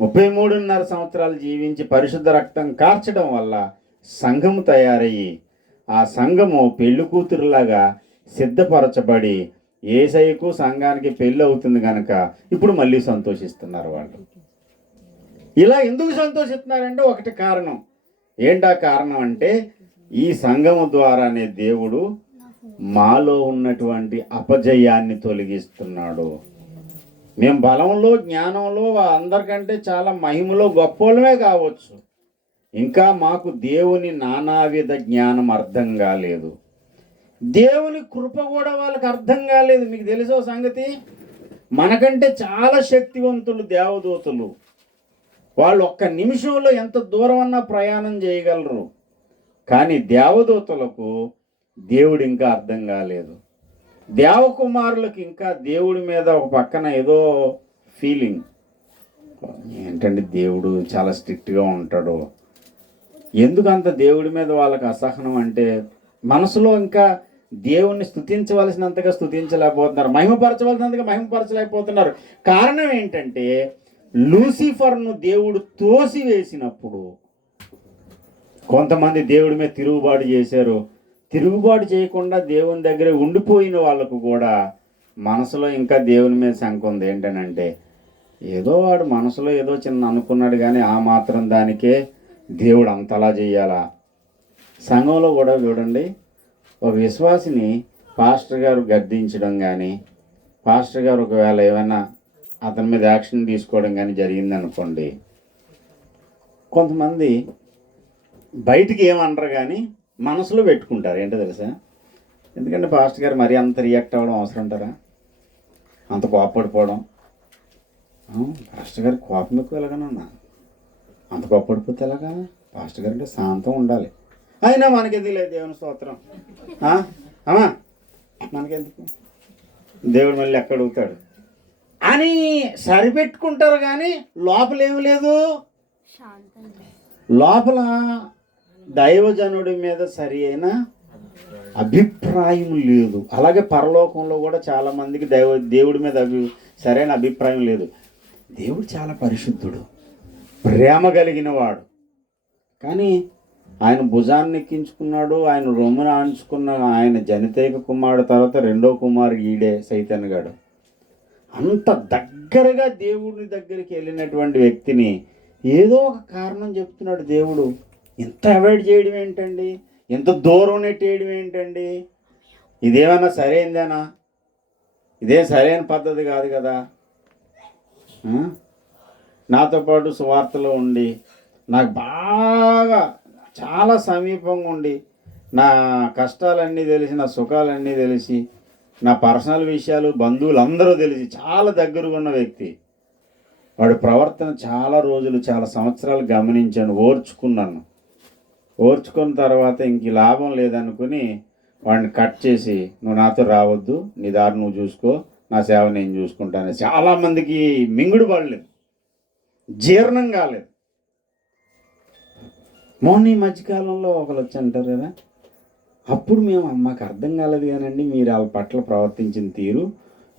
33.5 సంవత్సరాలు జీవించి పరిశుద్ధ రక్తం కార్చడం వల్ల సంఘము తయారయ్యి ఆ సంఘము పెళ్లి కూతురులాగా సిద్ధపరచబడి యేసయ్యకు సంఘానికి పెళ్ళి అవుతుంది కనుక ఇప్పుడు మళ్ళీ సంతోషిస్తున్నారు వాళ్ళు. ఇలా ఎందుకు సంతోషిస్తున్నారంటే ఒకటి కారణం. ఏంటా కారణం అంటే ఈ సంఘము ద్వారానే దేవుడు మాలో ఉన్నటువంటి అపజయాన్ని తొలగిస్తున్నాడు. మేము బలంలో, జ్ఞానంలో అందరికంటే చాలా మహిమలో గొప్పోళ్ళమే కావచ్చు, ఇంకా మాకు దేవుని నానావిధ జ్ఞానం అర్థం కాలేదు. దేవుని కృప కూడా వాళ్ళకి అర్థం కాలేదు. మీకు తెలుసో సంగతి, మనకంటే చాలా శక్తివంతులు దేవదూతలు. వాళ్ళు ఒక్క నిమిషంలో ఎంత దూరం అన్నా ప్రయాణం చేయగలరు. కానీ దేవదూతలకు దేవుడు ఇంకా అర్థం కాలేదు. దేవకుమారులకు ఇంకా దేవుడి మీద ఒక పక్కన ఏదో ఫీలింగ్, ఏంటంటే దేవుడు చాలా స్ట్రిక్ట్గా ఉంటాడు. ఎందుకంత దేవుడి మీద వాళ్ళకి అసహనం అంటే మనసులో ఇంకా దేవుణ్ణి స్తుతించవలసినంతగా స్తుతించలేకపోతున్నారు, మహిమపరచవలసినంతగా మహిమపరచలేకపోతున్నారు. కారణం ఏంటంటే లూసిఫర్ను దేవుడు తోసివేసినప్పుడు కొంతమంది దేవుడి మీద తిరుగుబాటు చేశారు. తిరుగుబాటు చేయకుండా దేవుని దగ్గరే ఉండిపోయిన వాళ్ళకు కూడా మనసులో ఇంకా దేవుని మీద శంక ఉంది. ఏంటనంటే ఏదో వాడు మనసులో ఏదో చిన్న అనుకున్నాడు కానీ ఆ మాత్రం దానికే దేవుడు అంతలా చేయాలా? సంఘంలో కూడా చూడండి, ఒక విశ్వాసిని పాస్టర్ గారు గద్దించడం కానీ, పాస్టర్ గారు ఒకవేళ ఏమైనా అతని మీద యాక్షన్ తీసుకోవడం కానీ జరిగిందనుకోండి, కొంతమంది బయటికి ఏమనరు కానీ మనసులో పెట్టుకుంటారు. ఏంటో తెలుసా? ఎందుకంటే పాస్టర్ గారు మరీ అంత రియాక్ట్ అవ్వడం అవసరం అంటారా? అంత కోపపడిపోవడం? పాస్టర్ గారు కోపం ఎక్కువ ఎలాగనన్నా, అంత కోపపడిపోతే ఎలాగా? పాస్టర్ గారు అంటే శాంతం ఉండాలి. అయినా మనకెందుకు లేదు, దేవుని స్తోత్రం. అమ్మా మనకెందుకు, దేవుడు మళ్ళీ ఎక్కడ అడుగుతాడు అని సరిపెట్టుకుంటారు. కానీ లోపల ఏమి లేదు. లోపల దైవజనుడి మీద సరి అయిన అభిప్రాయం లేదు. అలాగే పరలోకంలో కూడా చాలామందికి దేవుడి మీద సరైన అభిప్రాయం లేదు. దేవుడు చాలా పరిశుద్ధుడు, ప్రేమ కలిగిన వాడు. కానీ ఆయన భుజాన్ని ఎక్కించుకున్నాడు, ఆయన రొమ్మున ఆంచుకున్న ఆయన జనితైక కుమారుడు తర్వాత రెండో కుమారుడు ఈడే సైతన్ గాడు. అంత దగ్గరగా దేవుడి దగ్గరికి వెళ్ళినటువంటి వ్యక్తిని ఏదో ఒక కారణం చెప్తున్నాడు దేవుడు. ఇంత అవాయిడ్ చేయడం ఏంటండి, ఇంత దూరం నెట్టేయడం ఏంటండి? ఇదేమన్నా సరైందేనా? ఇదేం సరైన పద్ధతి కాదు కదా. నాతో పాటు సువార్తలో ఉండి నాకు బాగా చాలా సమీపంగా ఉండి నా కష్టాలన్నీ తెలిసి, నా సుఖాలన్నీ తెలిసి, నా పర్సనల్ విషయాలు బంధువులందరూ తెలిసి చాలా దగ్గరగా ఉన్న వ్యక్తి. వాడి ప్రవర్తన చాలా రోజులు, చాలా సంవత్సరాలు గమనించాను, ఓర్చుకున్నాను. ఓర్చుకున్న తర్వాత ఇంక లాభం లేదనుకుని వాడిని కట్ చేసి, నువ్వు నాతో రావద్దు, నీ దారి నువ్వు చూసుకో, నా సేవ నేను చూసుకుంటాను. చాలామందికి మింగుడు పడలేదు, జీర్ణం కాలేదు. మొన్న ఈ మధ్యకాలంలో ఒకరు వచ్చి అంటారు కదా, అప్పుడు మాకు అర్థం కాలేదు కానండి మీరు వాళ్ళ పట్ల ప్రవర్తించిన తీరు,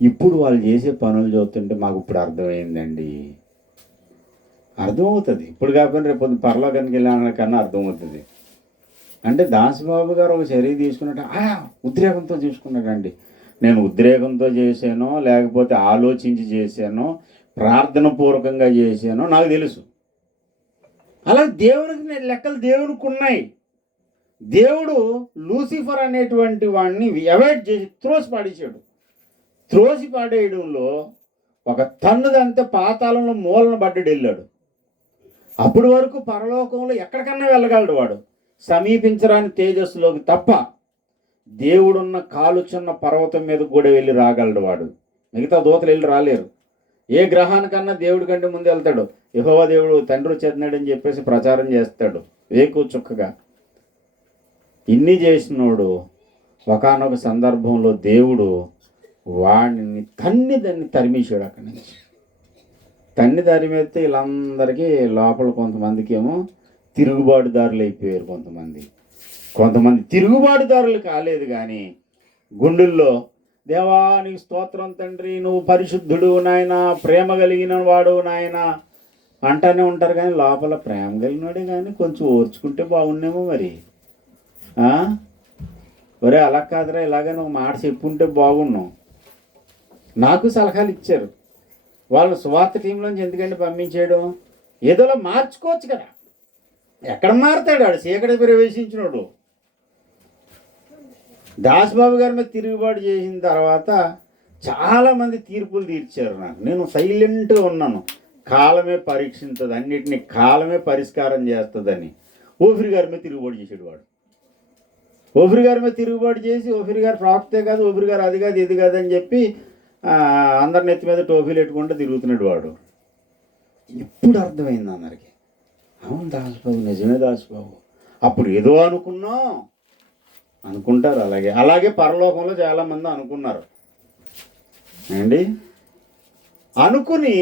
ఇప్పుడు వాళ్ళు చేసే పనులు చూస్తుంటే మాకు ఇప్పుడు అర్థమైందండి. అర్థమవుతుంది, ఇప్పుడు కాకపోయినా రేపు పరలోకానికి వెళ్ళిన కన్నా అర్థమవుతుంది. అంటే దాసబాబు గారు ఒక చర్య తీసుకున్నట్టు ఉద్రేకంతో తీసుకున్నాడండి. నేను ఉద్రేకంతో చేశానో లేకపోతే ఆలోచించి చేశానో ప్రార్థన పూర్వకంగా చేశానో నాకు తెలుసు. అలా దేవునికి లెక్కలు దేవునికి ఉన్నాయి. దేవుడు లూసిఫర్ అనేటువంటి వాడిని అవాయిడ్ చేసి త్రోసి పాడేశాడు. త్రోసి పాడేయడంలో ఒక తన్నుదంతే పాతాళంలో మూలను పడ్డాడు, వెళ్ళాడు. అప్పటి వరకు పరలోకంలో ఎక్కడికన్నా వెళ్ళగలడు వాడు, సమీపించరాని తేజస్సులోకి తప్ప. దేవుడున్న కాలుచున్న పర్వతం మీద కూడా వెళ్ళి రాగలడు వాడు, మిగతా దూతలు వెళ్ళి రాలేరు. ఏ గ్రహానికన్నా దేవుడి కంటే ముందు వెళ్తాడు. యెహోవా దేవుడు తండ్రి వచ్చేస్తున్నాడని చెప్పేసి ప్రచారం చేస్తాడు వేకు చుక్కగా. ఇన్ని చేసినోడు ఒకానొక సందర్భంలో దేవుడు వాడిని దాన్ని తరిమేశాడు. అక్కడి నుంచి తరిమేస్తే వీళ్ళందరికీ లోపల కొంతమందికి ఏమో తిరుగుబాటుదారులు అయిపోయారు. కొంతమంది తిరుగుబాటుదారులు కాలేదు కానీ గుండెల్లో దేవా నీకు స్తోత్రం తండ్రి, నువ్వు పరిశుద్ధుడు నాయన, ప్రేమ కలిగిన వాడు నాయన అంటానే ఉంటారు. కానీ లోపల ప్రేమ కలిగినవాడే కానీ కొంచెం ఓర్చుకుంటే బాగుండేమో మరి. ఒరే అలా కాదురా, ఇలాగ నువ్వు మాట చెప్పుంటే బాగున్నావు. నాకు సలహాలు ఇచ్చారు వాళ్ళు. సువార్త టీంలోంచి ఎందుకంటే పంపించేయడం, ఏదోలా మార్చుకోవచ్చు కదా. ఎక్కడ మారుతాడు వాడు, చీకటి ప్రవేశించినోడు. దాసబాబు గారి మీద తిరుగుబాటు చేసిన తర్వాత చాలామంది తీర్పులు తీర్చారు నాకు. నేను సైలెంట్గా ఉన్నాను. కాలమే పరీక్షించదు, అన్నిటినీ కాలమే పరిష్కారం చేస్తుందని. ఓఫిరి గారి మీద తిరుగుబాటు చేసాడు వాడు. ఓఫిరి గారి మీద తిరుగుబాటు చేసి ఓఫిరి గారు ప్రాప్తే కాదు, ఓఫిరి గారు అది కాదు ఇది కాదు అని చెప్పి అందరి నెత్తి మీద టోఫీలు పెట్టుకుంటూ తిరుగుతున్నాడు వాడు. ఇప్పుడు అర్థమైంది అందరికీ, అవును దాసబాబు నిజమే దాసబాబు. అప్పుడు ఏదో అనుకుంటారు. అలాగే పరలోకంలో చాలామంది అనుకున్నారు అండి. అనుకుని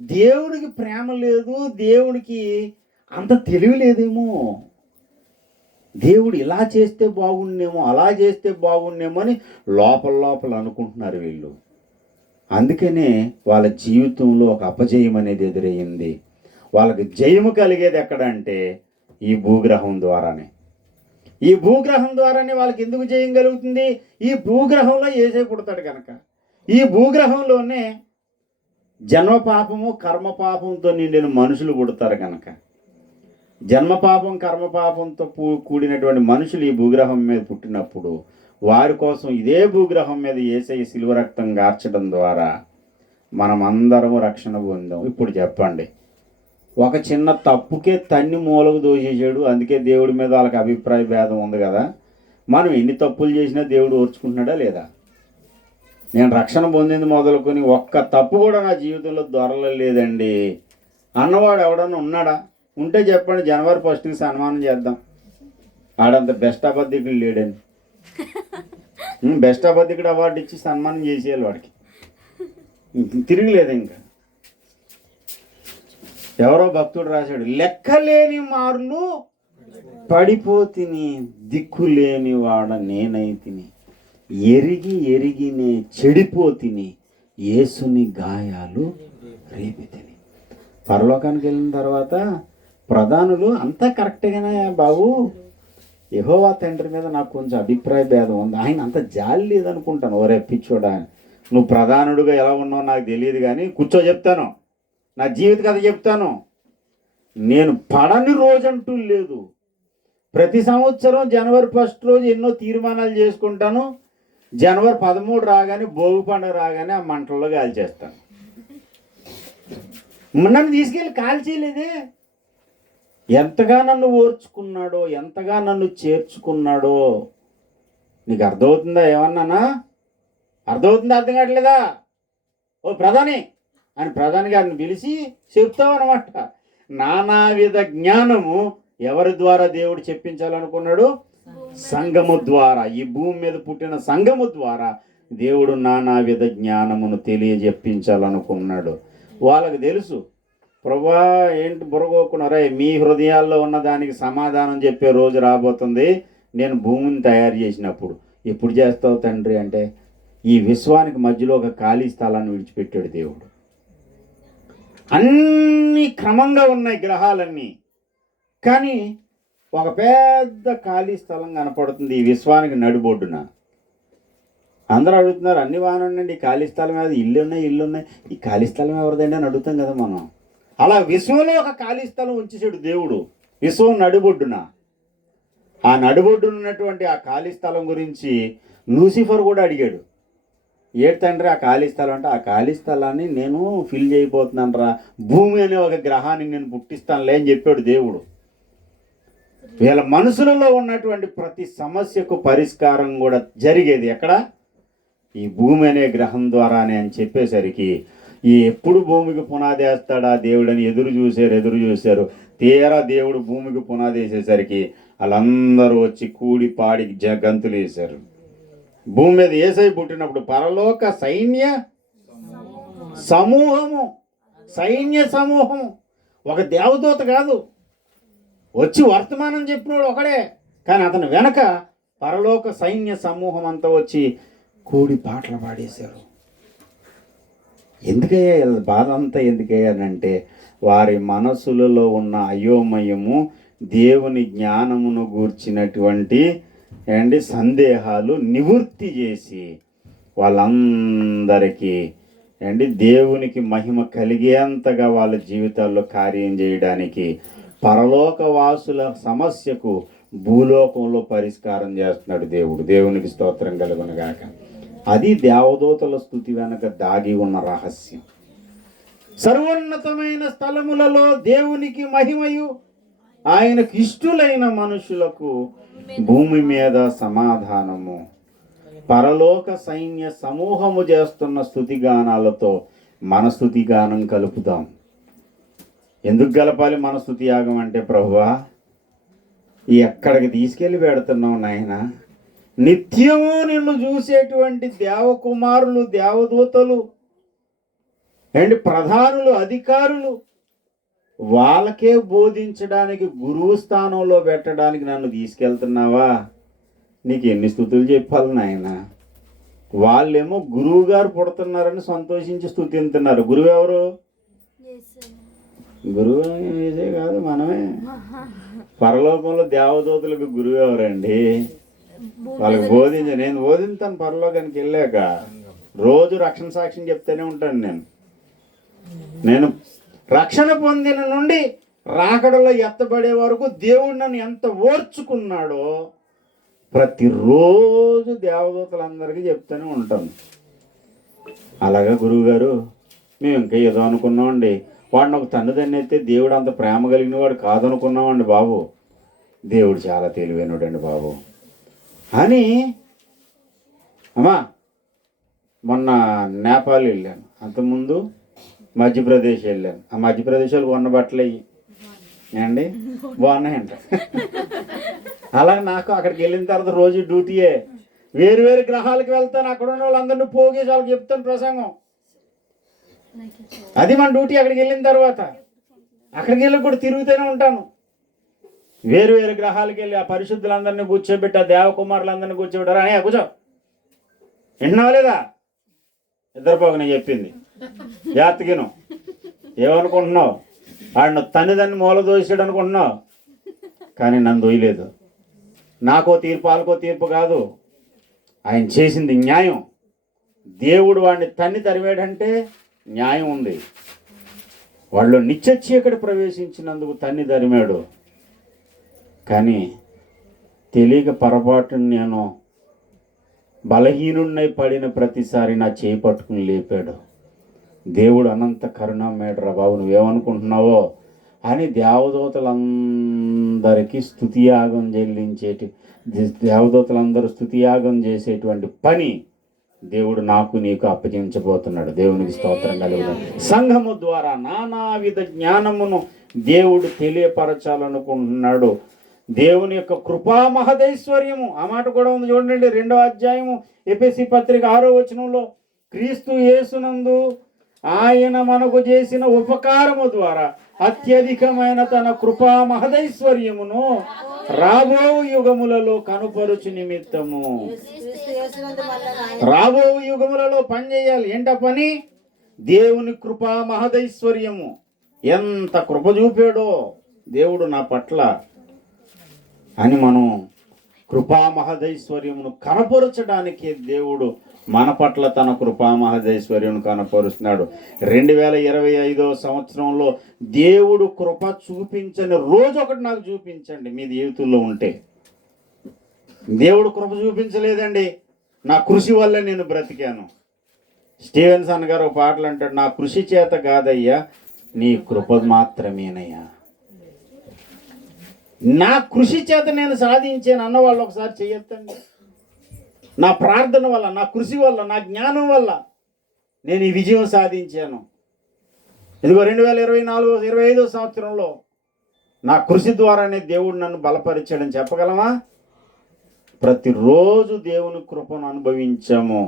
దేవుడికి ప్రేమ లేదు, దేవుడికి అంత తెలివి లేదేమో, దేవుడు ఇలా చేస్తే బాగుండేమో అలా చేస్తే బాగుండేమో అని లోపల అనుకుంటున్నారు వీళ్ళు. అందుకనే వాళ్ళ జీవితంలో ఒక అపజయం అనేది ఎదురయ్యింది. వాళ్ళకి జయము కలిగేది ఎక్కడ అంటే ఈ భూగ్రహం ద్వారానే. ఈ భూగ్రహం ద్వారానే వాళ్ళకి ఎందుకు జయం కలుగుతుంది? ఈ భూగ్రహంలో యేసే పుడతాడు కనుక. ఈ భూగ్రహంలోనే జన్మపాపము కర్మపాపంతో నిండిన మనుషులు పుడతారు కనుక. జన్మపాపం కర్మపాపంతో కూడినటువంటి మనుషులు ఈ భూగ్రహం మీద పుట్టినప్పుడు వారి కోసం ఇదే భూగ్రహం మీద యేసయ్య శిలువ రక్తం గార్చడం ద్వారా మనమందరము రక్షణ పొందాం. ఇప్పుడు చెప్పండి, ఒక చిన్న తప్పుకే తన్ని మూలకు దోషేసాడు. అందుకే దేవుడి మీద వాళ్ళకి అభిప్రాయ భేదం ఉంది కదా. మనం ఎన్ని తప్పులు చేసినా దేవుడు ఓర్చుకుంటున్నాడా లేదా? నేను రక్షణ పొందింది మొదలుకొని ఒక్క తప్పు కూడా నా జీవితంలో దొరలేదండి అన్నవాడు ఎవడన్నా ఉన్నాడా? ఉంటే చెప్పండి, జనవరి 1కి సన్మానం చేద్దాం. ఆడంత బెస్ట్ అబద్ధికుడు లేడని. బెస్ట్ అబద్ధికుడు అవార్డు ఇచ్చి సన్మానం చేసేయాలి వాడికి, తిరిగిలేదు. ఇంకా ఎవరో భక్తుడు రాశాడు, లెక్కలేని మార్లు పడిపోతిని, దిక్కులేని వాడ నేనైతిని, ఎరిగినే చెడిపోతిని, యేసుని గాయాలు రేపితిని. పరలోకానికి వెళ్ళిన తర్వాత ప్రధానులు అంతా కరెక్ట్గానే బాబు, యెహోవా తండ్రి మీద నాకు కొంచెం అభిప్రాయ భేదం ఉంది, ఆయన అంత జాలి లేదనుకుంటాను. ఓరే పిచ్చోడా, నువ్వు ప్రధానుడిగా ఎలా ఉన్నావు నాకు తెలియదు, కానీ కూర్చో చెప్తాను, నా జీవిత కథ చెప్తాను. నేను పడని రోజంటూ లేదు. ప్రతి సంవత్సరం జనవరి 1 రోజు ఎన్నో తీర్మానాలు చేసుకుంటాను. జనవరి 13 రాగానే, భోగి పండుగ రాగానే ఆ మంటల్లో కాల్చేస్తాను. నన్ను తీసుకెళ్ళి కాల్చేయలేదే. ఎంతగా నన్ను ఓర్చుకున్నాడో, ఎంతగా నన్ను చేర్చుకున్నాడో నీకు అర్థమవుతుందా? ఏమన్నానా అర్థమవుతుందా? అర్థం కావట్లేదా? ఓ ప్రధాని అని ప్రధాని గారిని పిలిచి చెప్తావు అనమాట. నానావిధ జ్ఞానము ఎవరి ద్వారా దేవుడు చెప్పించాలనుకున్నాడు? సంఘము ద్వారా. ఈ భూమి మీద పుట్టిన సంఘము ద్వారా దేవుడు నానావిధ జ్ఞానమును తెలియజెప్పించాలనుకున్నాడు. వాళ్ళకి తెలుసు, ప్రభా ఏంటి బుర్రగోకున్నారా, మీ హృదయాల్లో ఉన్న దానికి సమాధానం చెప్పే రోజు రాబోతుంది నేను భూమిని తయారు చేసినప్పుడు. ఎప్పుడు చేస్తావు తండ్రి అంటే, ఈ విశ్వానికి మధ్యలో ఒక ఖాళీ స్థలాన్ని విడిచిపెట్టాడు దేవుడు. అన్నీ క్రమంగా ఉన్నాయి గ్రహాలన్నీ, కానీ ఒక పెద్ద ఖాళీ స్థలం కనపడుతుంది ఈ విశ్వానికి నడిబొడ్డున. అందరూ అడుగుతున్నారు, అన్ని వానండి, ఈ ఖాళీ స్థలం మీద ఇల్లు ఉన్నాయి, ఈ ఖాళీ స్థలం ఎవరిదండి అని అడుగుతాం కదా మనం. అలా విశ్వంలో ఒక ఖాళీ స్థలం ఉంచేసాడు దేవుడు విశ్వం నడిబొడ్డున. ఆ నడిబొడ్డున ఉన్నటువంటి ఆ ఖాళీ స్థలం గురించి లూసిఫర్ కూడా అడిగాడు. ఏడు తండ్రి ఆ ఖాళీ స్థలం అంటే, ఆ ఖాళీ స్థలాన్ని నేను ఫిల్ చేయబోతున్నాను రా, భూమి అనే ఒక గ్రహాన్ని నేను పుట్టిస్తానులే అని చెప్పాడు దేవుడు. వీళ్ళ మనసులలో ఉన్నటువంటి ప్రతి సమస్యకు పరిష్కారం కూడా జరిగేది ఎక్కడ? ఈ భూమి అనే గ్రహం ద్వారానే అని చెప్పేసరికి, ఎప్పుడు భూమికి పునాది వేస్తాడా దేవుడని ఎదురు చూశారు. తీరా దేవుడు భూమికి పునాది వేసేసరికి వాళ్ళందరూ వచ్చి కూడి పాడి గంతులు వేశారు. భూమి మీద యేసై పుట్టినప్పుడు పరలోక సైన్య సమూహము, ఒక దేవదూత కాదు, వచ్చి వర్తమానం చెప్పినోడు ఒకడే, కానీ అతను వెనక పరలోక సైన్య సమూహం అంతా వచ్చి కూడి పాటలు పాడేశారు. ఎందుకయ్యా బాధ అంతా? ఎందుకయ్యానంటే వారి మనసులలో ఉన్న అయోమయము, దేవుని జ్ఞానమును గూర్చినటువంటి సందేహాలు నివృత్తి చేసి వాళ్ళందరికీ దేవునికి మహిమ కలిగేంతగా వాళ్ళ జీవితాల్లో కార్యం చేయడానికి పరలోక వాసుల సమస్యకు భూలోకంలో పరిష్కారం చేస్తున్నాడు దేవుడు. దేవునికి స్తోత్రం కలుగునుగాక. అది దేవదూతల స్తుతి వెనక దాగి ఉన్న రహస్యం. సర్వోన్నతమైన స్థలములలో దేవునికి మహిమయు, ఆయనకు ఇష్టులైన మనుషులకు భూమి మీద సమాధానము. పరలోక సైన్య సమూహము చేస్తున్న స్తుతిగానాలతో మన స్తుతిగానం కలుపుదాం. ఎందుకు కలపాలి మన స్తుతి యాగం అంటే, ప్రభువా ఎక్కడికి తీసుకెళ్ళి పెడుతున్నావు నాయన? నిత్యము నిన్ను చూసేటువంటి దేవకుమారులు, దేవదూతలు ప్రధానులు, అధికారులు, వాళ్ళకే బోధించడానికి గురువు స్థానంలో పెట్టడానికి నన్ను తీసుకెళ్తున్నావా? నీకు ఎన్ని స్తుతులు చెప్పాలి నాయన? వాళ్ళేమో గురువు గారు పుడుతున్నారని సంతోషించి స్తుతిస్తున్నారు. గురువు ఎవరు? గురువు ఏదే కాదు, మనమే. పరలోకంలో దేవదూతలకు గురువు ఎవరండి? వాళ్ళకి నేను బోధించాను. పరలోకానికి వెళ్ళాక రోజు రక్షణ సాక్ష్యం చెప్తూనే ఉంటాను. నేను రక్షణ పొందిన నుండి రాకడలో ఎత్తబడే వరకు దేవుడు నన్ను ఎంత ఓర్చుకున్నాడో ప్రతిరోజు దేవదూతలందరికీ చెప్తూనే ఉంటాను. అలాగా గురువుగారు మేము ఇంకా ఏదో అనుకున్నామండి, వాడిని ఒక తన్నుదన్ని అయితే దేవుడు అంత ప్రేమ కలిగిన వాడు కాదనుకున్నామండి బాబు. దేవుడు చాలా తెలివైనడు అండి బాబు అని. అమ్మా మొన్న నేపాల్ వెళ్ళాను, అంతకుముందు మధ్యప్రదేశ్ వెళ్ళాను. ఆ మధ్యప్రదేశ్లో కొన్న బట్టలు అయ్యి అండి బాగున్నాయంట. అలాగే నాకు అక్కడికి వెళ్ళిన తర్వాత రోజు డ్యూటీయే. వేరు గ్రహాలకు వెళ్తాను, అక్కడ ఉన్న వాళ్ళందరినీ పోగేసి వాళ్ళకి చెప్తాను ప్రసంగం. అది మన డ్యూటీ. అక్కడికి వెళ్ళిన తర్వాత అక్కడికి వెళ్ళి కూడా తిరుగుతూనే ఉంటాను. వేరు గ్రహాలకు వెళ్ళి ఆ పరిశుద్ధులందరినీ కూర్చోబెట్టి, ఆ దేవకుమారులందరినీ కూర్చోబెట్టారు. అనే కూర్చో, విన్నావా లేదా? ఇద్దరు పోక నేను చెప్పింది జాగ్రత్తగాను. ఏమనుకుంటున్నావు? ఆడిన తన్నిదాన్ని మూల దోసాడు అనుకుంటున్నావు, కానీ నన్ను దొయ్యలేదు. నాకో తీర్పు వాళ్ళకో తీర్పు కాదు, ఆయన చేసింది న్యాయం. దేవుడు వాడిని తన్ని తరివాడంటే న్యాయం ఉంది. వాళ్ళు నిత్య చీకటి ప్రవేశించినందుకు తన్ని తరిమాడు. కానీ తెలియక పొరపాటును నేను బలహీనున్నై పడిన ప్రతిసారి నా చేయి పట్టుకుని లేపాడు. దేవుడు అనంత కరుణామయుడురా బాబు, నువ్వేమనుకుంటున్నావో అని దేవదూతలందరికీ స్తుతియాగం చెల్లించేటి దేవదూతలందరూ స్తుతియాగం చేసేటువంటి పని దేవుడు నాకు నీకు అప్పగించబోతున్నాడు. దేవునికి స్తోత్రం కలుగును. సంఘము ద్వారా నానావిధ జ్ఞానమును దేవుడు తెలియపరచాలనుకుంటున్నాడు. దేవుని యొక్క కృపా మహదైశ్వర్యము, ఆ మాట కూడా ఉంది చూడండి, 2వ అధ్యాయము ఎఫెసీ పత్రిక 6వ వచనంలో, క్రీస్తు యేసునందు ఆయన మనకు చేసిన ఉపకారము ద్వారా అత్యధికమైన తన కృపా మహదైశ్వర్యమును రాబో యుగములలో కనుపరుచు నిమిత్తము. రాబో యుగములలో పని చేయాలి. ఏంట పని? దేవుని కృపా మహదైశ్వర్యము. ఎంత కృప చూపాడో దేవుడు నా పట్ల అని మనం కృపా మహదైశ్వర్యమును కనపరచడానికి దేవుడు మన పట్ల తన కృపా మహదైశ్వర్యం కనపరుస్తున్నాడు. 2025వ సంవత్సరంలో దేవుడు కృప చూపించని రోజు ఒకటి నాకు చూపించండి మీ జీవితంలో ఉంటే. దేవుడు కృప చూపించలేదండి, నా కృషి వల్ల నేను బ్రతికాను. స్టీవెన్సన్ గారు ఒక పాటలు అంటాడు, నా కృషి చేత కాదయ్యా నీ కృప మాత్రమేనయ్యా. నా కృషి చేత నేను సాధించాను అన్న వాళ్ళు ఒకసారి చేయొద్దండి. నా ప్రార్థన వల్ల, నా కృషి వల్ల, నా జ్ఞానం వల్ల నేను ఈ విజయం సాధించాను. ఇదిగో 2024-25వ సంవత్సరంలో నా కృషి ద్వారానే దేవుడు నన్ను బలపరిచాడని చెప్పగలమా? ప్రతిరోజు దేవుని కృపను అనుభవించాము.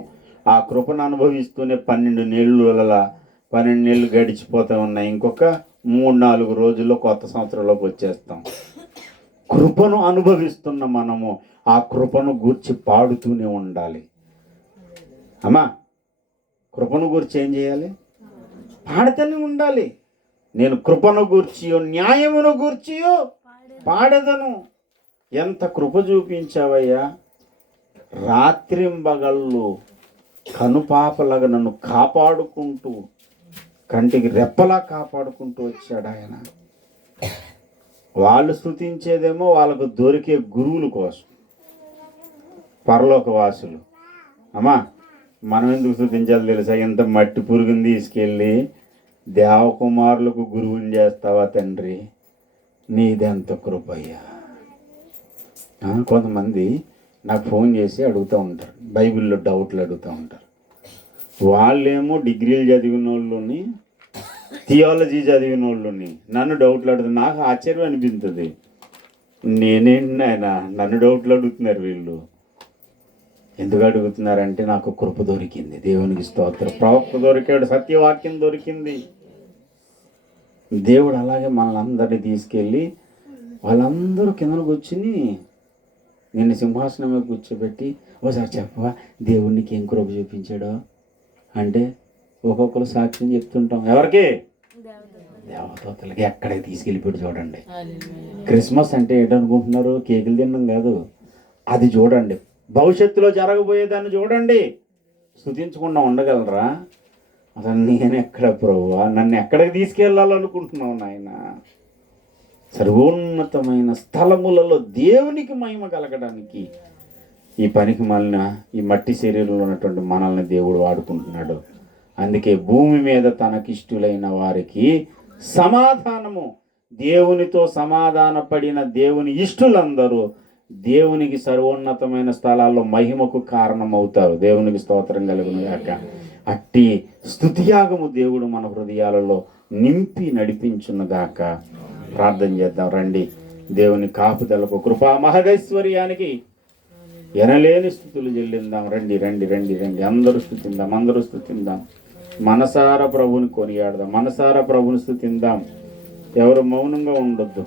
ఆ కృపను అనుభవిస్తూనే 12 నెలలు గడిచిపోతూ ఉన్నాయి. ఇంకొక 3-4 రోజుల్లో కొత్త సంవత్సరంలోకి వచ్చేస్తాం. కృపను అనుభవిస్తున్న మనము ఆ కృపను గూర్చి పాడుతూనే ఉండాలి. అమ్మా, కృపను గూర్చి ఏం చేయాలి? పాడుతూనే ఉండాలి. నేను కృపను గూర్చియో న్యాయమును గూర్చియో పాడదను. ఎంత కృప చూపించావయ్యా. రాత్రింబగళ్ళు కనుపాపలాగా నన్ను కాపాడుకుంటూ, కంటికి రెప్పలా కాపాడుకుంటూ వచ్చాడు ఆయన. వాళ్ళు స్తుతించేదేమో వాళ్ళకు దొరికే గురువుల కోసం, పరలోకవాసులు. అమ్మా, మనం ఎందుకు స్తుతించాలి తెలుసా? ఎంత మట్టి పురుగుని తీసుకెళ్ళి దేవకుమారులకు గురువుని చేస్తావా తండ్రి, నీదెంత కృపయ్యా. కొంతమంది నాకు ఫోన్ చేసి అడుగుతూ ఉంటారు, బైబిల్లో డౌట్లు అడుగుతూ ఉంటారు. వాళ్ళేమో డిగ్రీలు చదివిన వాళ్ళని, థియాలజీ చదివిన వాళ్ళని నన్ను డౌట్లు అడుగుతుంది. నాకు ఆశ్చర్యం అనిపిస్తుంది. నేనేంటి నాయన నన్ను డౌట్లు అడుగుతున్నారు వీళ్ళు. ఎందుకు అడుగుతున్నారంటే నాకు కృప దొరికింది. దేవునికి స్తోత్రం. ప్రవక్త దొరికాడు, సత్యవాక్యం దొరికింది. దేవుడు అలాగే మనల్ని అందరినీ తీసుకెళ్ళి వాళ్ళందరూ కిందకు వచ్చి నిన్ను సింహాసనం మీద కూర్చోబెట్టి, ఒకసారి చెప్పవా దేవుడికి ఏం కృప చూపించాడో అంటే ఒక్కొక్కరు సాక్ష్యం చెప్తుంటాం. ఎవరికి? దేవదూతలకి. ఎక్కడికి తీసుకెళ్ళిపోయి చూడండి. క్రిస్మస్ అంటే ఏంటనుకుంటున్నారు? కేకులు తినడం కాదు, అది చూడండి. భవిష్యత్తులో జరగబోయేదాన్ని చూడండి. స్తుతించకుండా ఉండగలరా? అసలు నేను ఎక్కడ ప్రభువా, నన్ను ఎక్కడికి తీసుకెళ్ళాలనుకుంటున్నావు నాయన? సర్వోన్నతమైన స్థలములలో దేవునికి మహిమ కలగడానికి ఈ పనికి మాలిన ఈ మట్టి శరీరంలో ఉన్నటువంటి మనల్ని దేవుడు వాడుకుంటున్నాడు. అందుకే భూమి మీద తనకిష్టులైన వారికి సమాధానము, దేవునితో సమాధాన పడిన దేవుని ఇష్టులందరూ దేవునికి సర్వోన్నతమైన స్థలాల్లో మహిమకు కారణమవుతారు. దేవునికి స్తోత్రం కలుగును గాక. అట్టి స్తుతియాగము దేవుడు మన హృదయాలలో నింపి నడిపించునుగాక. ప్రార్థన చేద్దాం రండి. దేవుని కాపుదలకు, కృపా మహదైశ్వర్యానికి ఎనలేని స్థుతులు చెల్లిందాం. రండి రండి రండి రండి. అందరూ స్తుతిందాం. మనసారా ప్రభుని కొనియాడదాం. మనసారా ప్రభుని స్తుతిందాం. ఎవరు మౌనంగా ఉండొద్దు.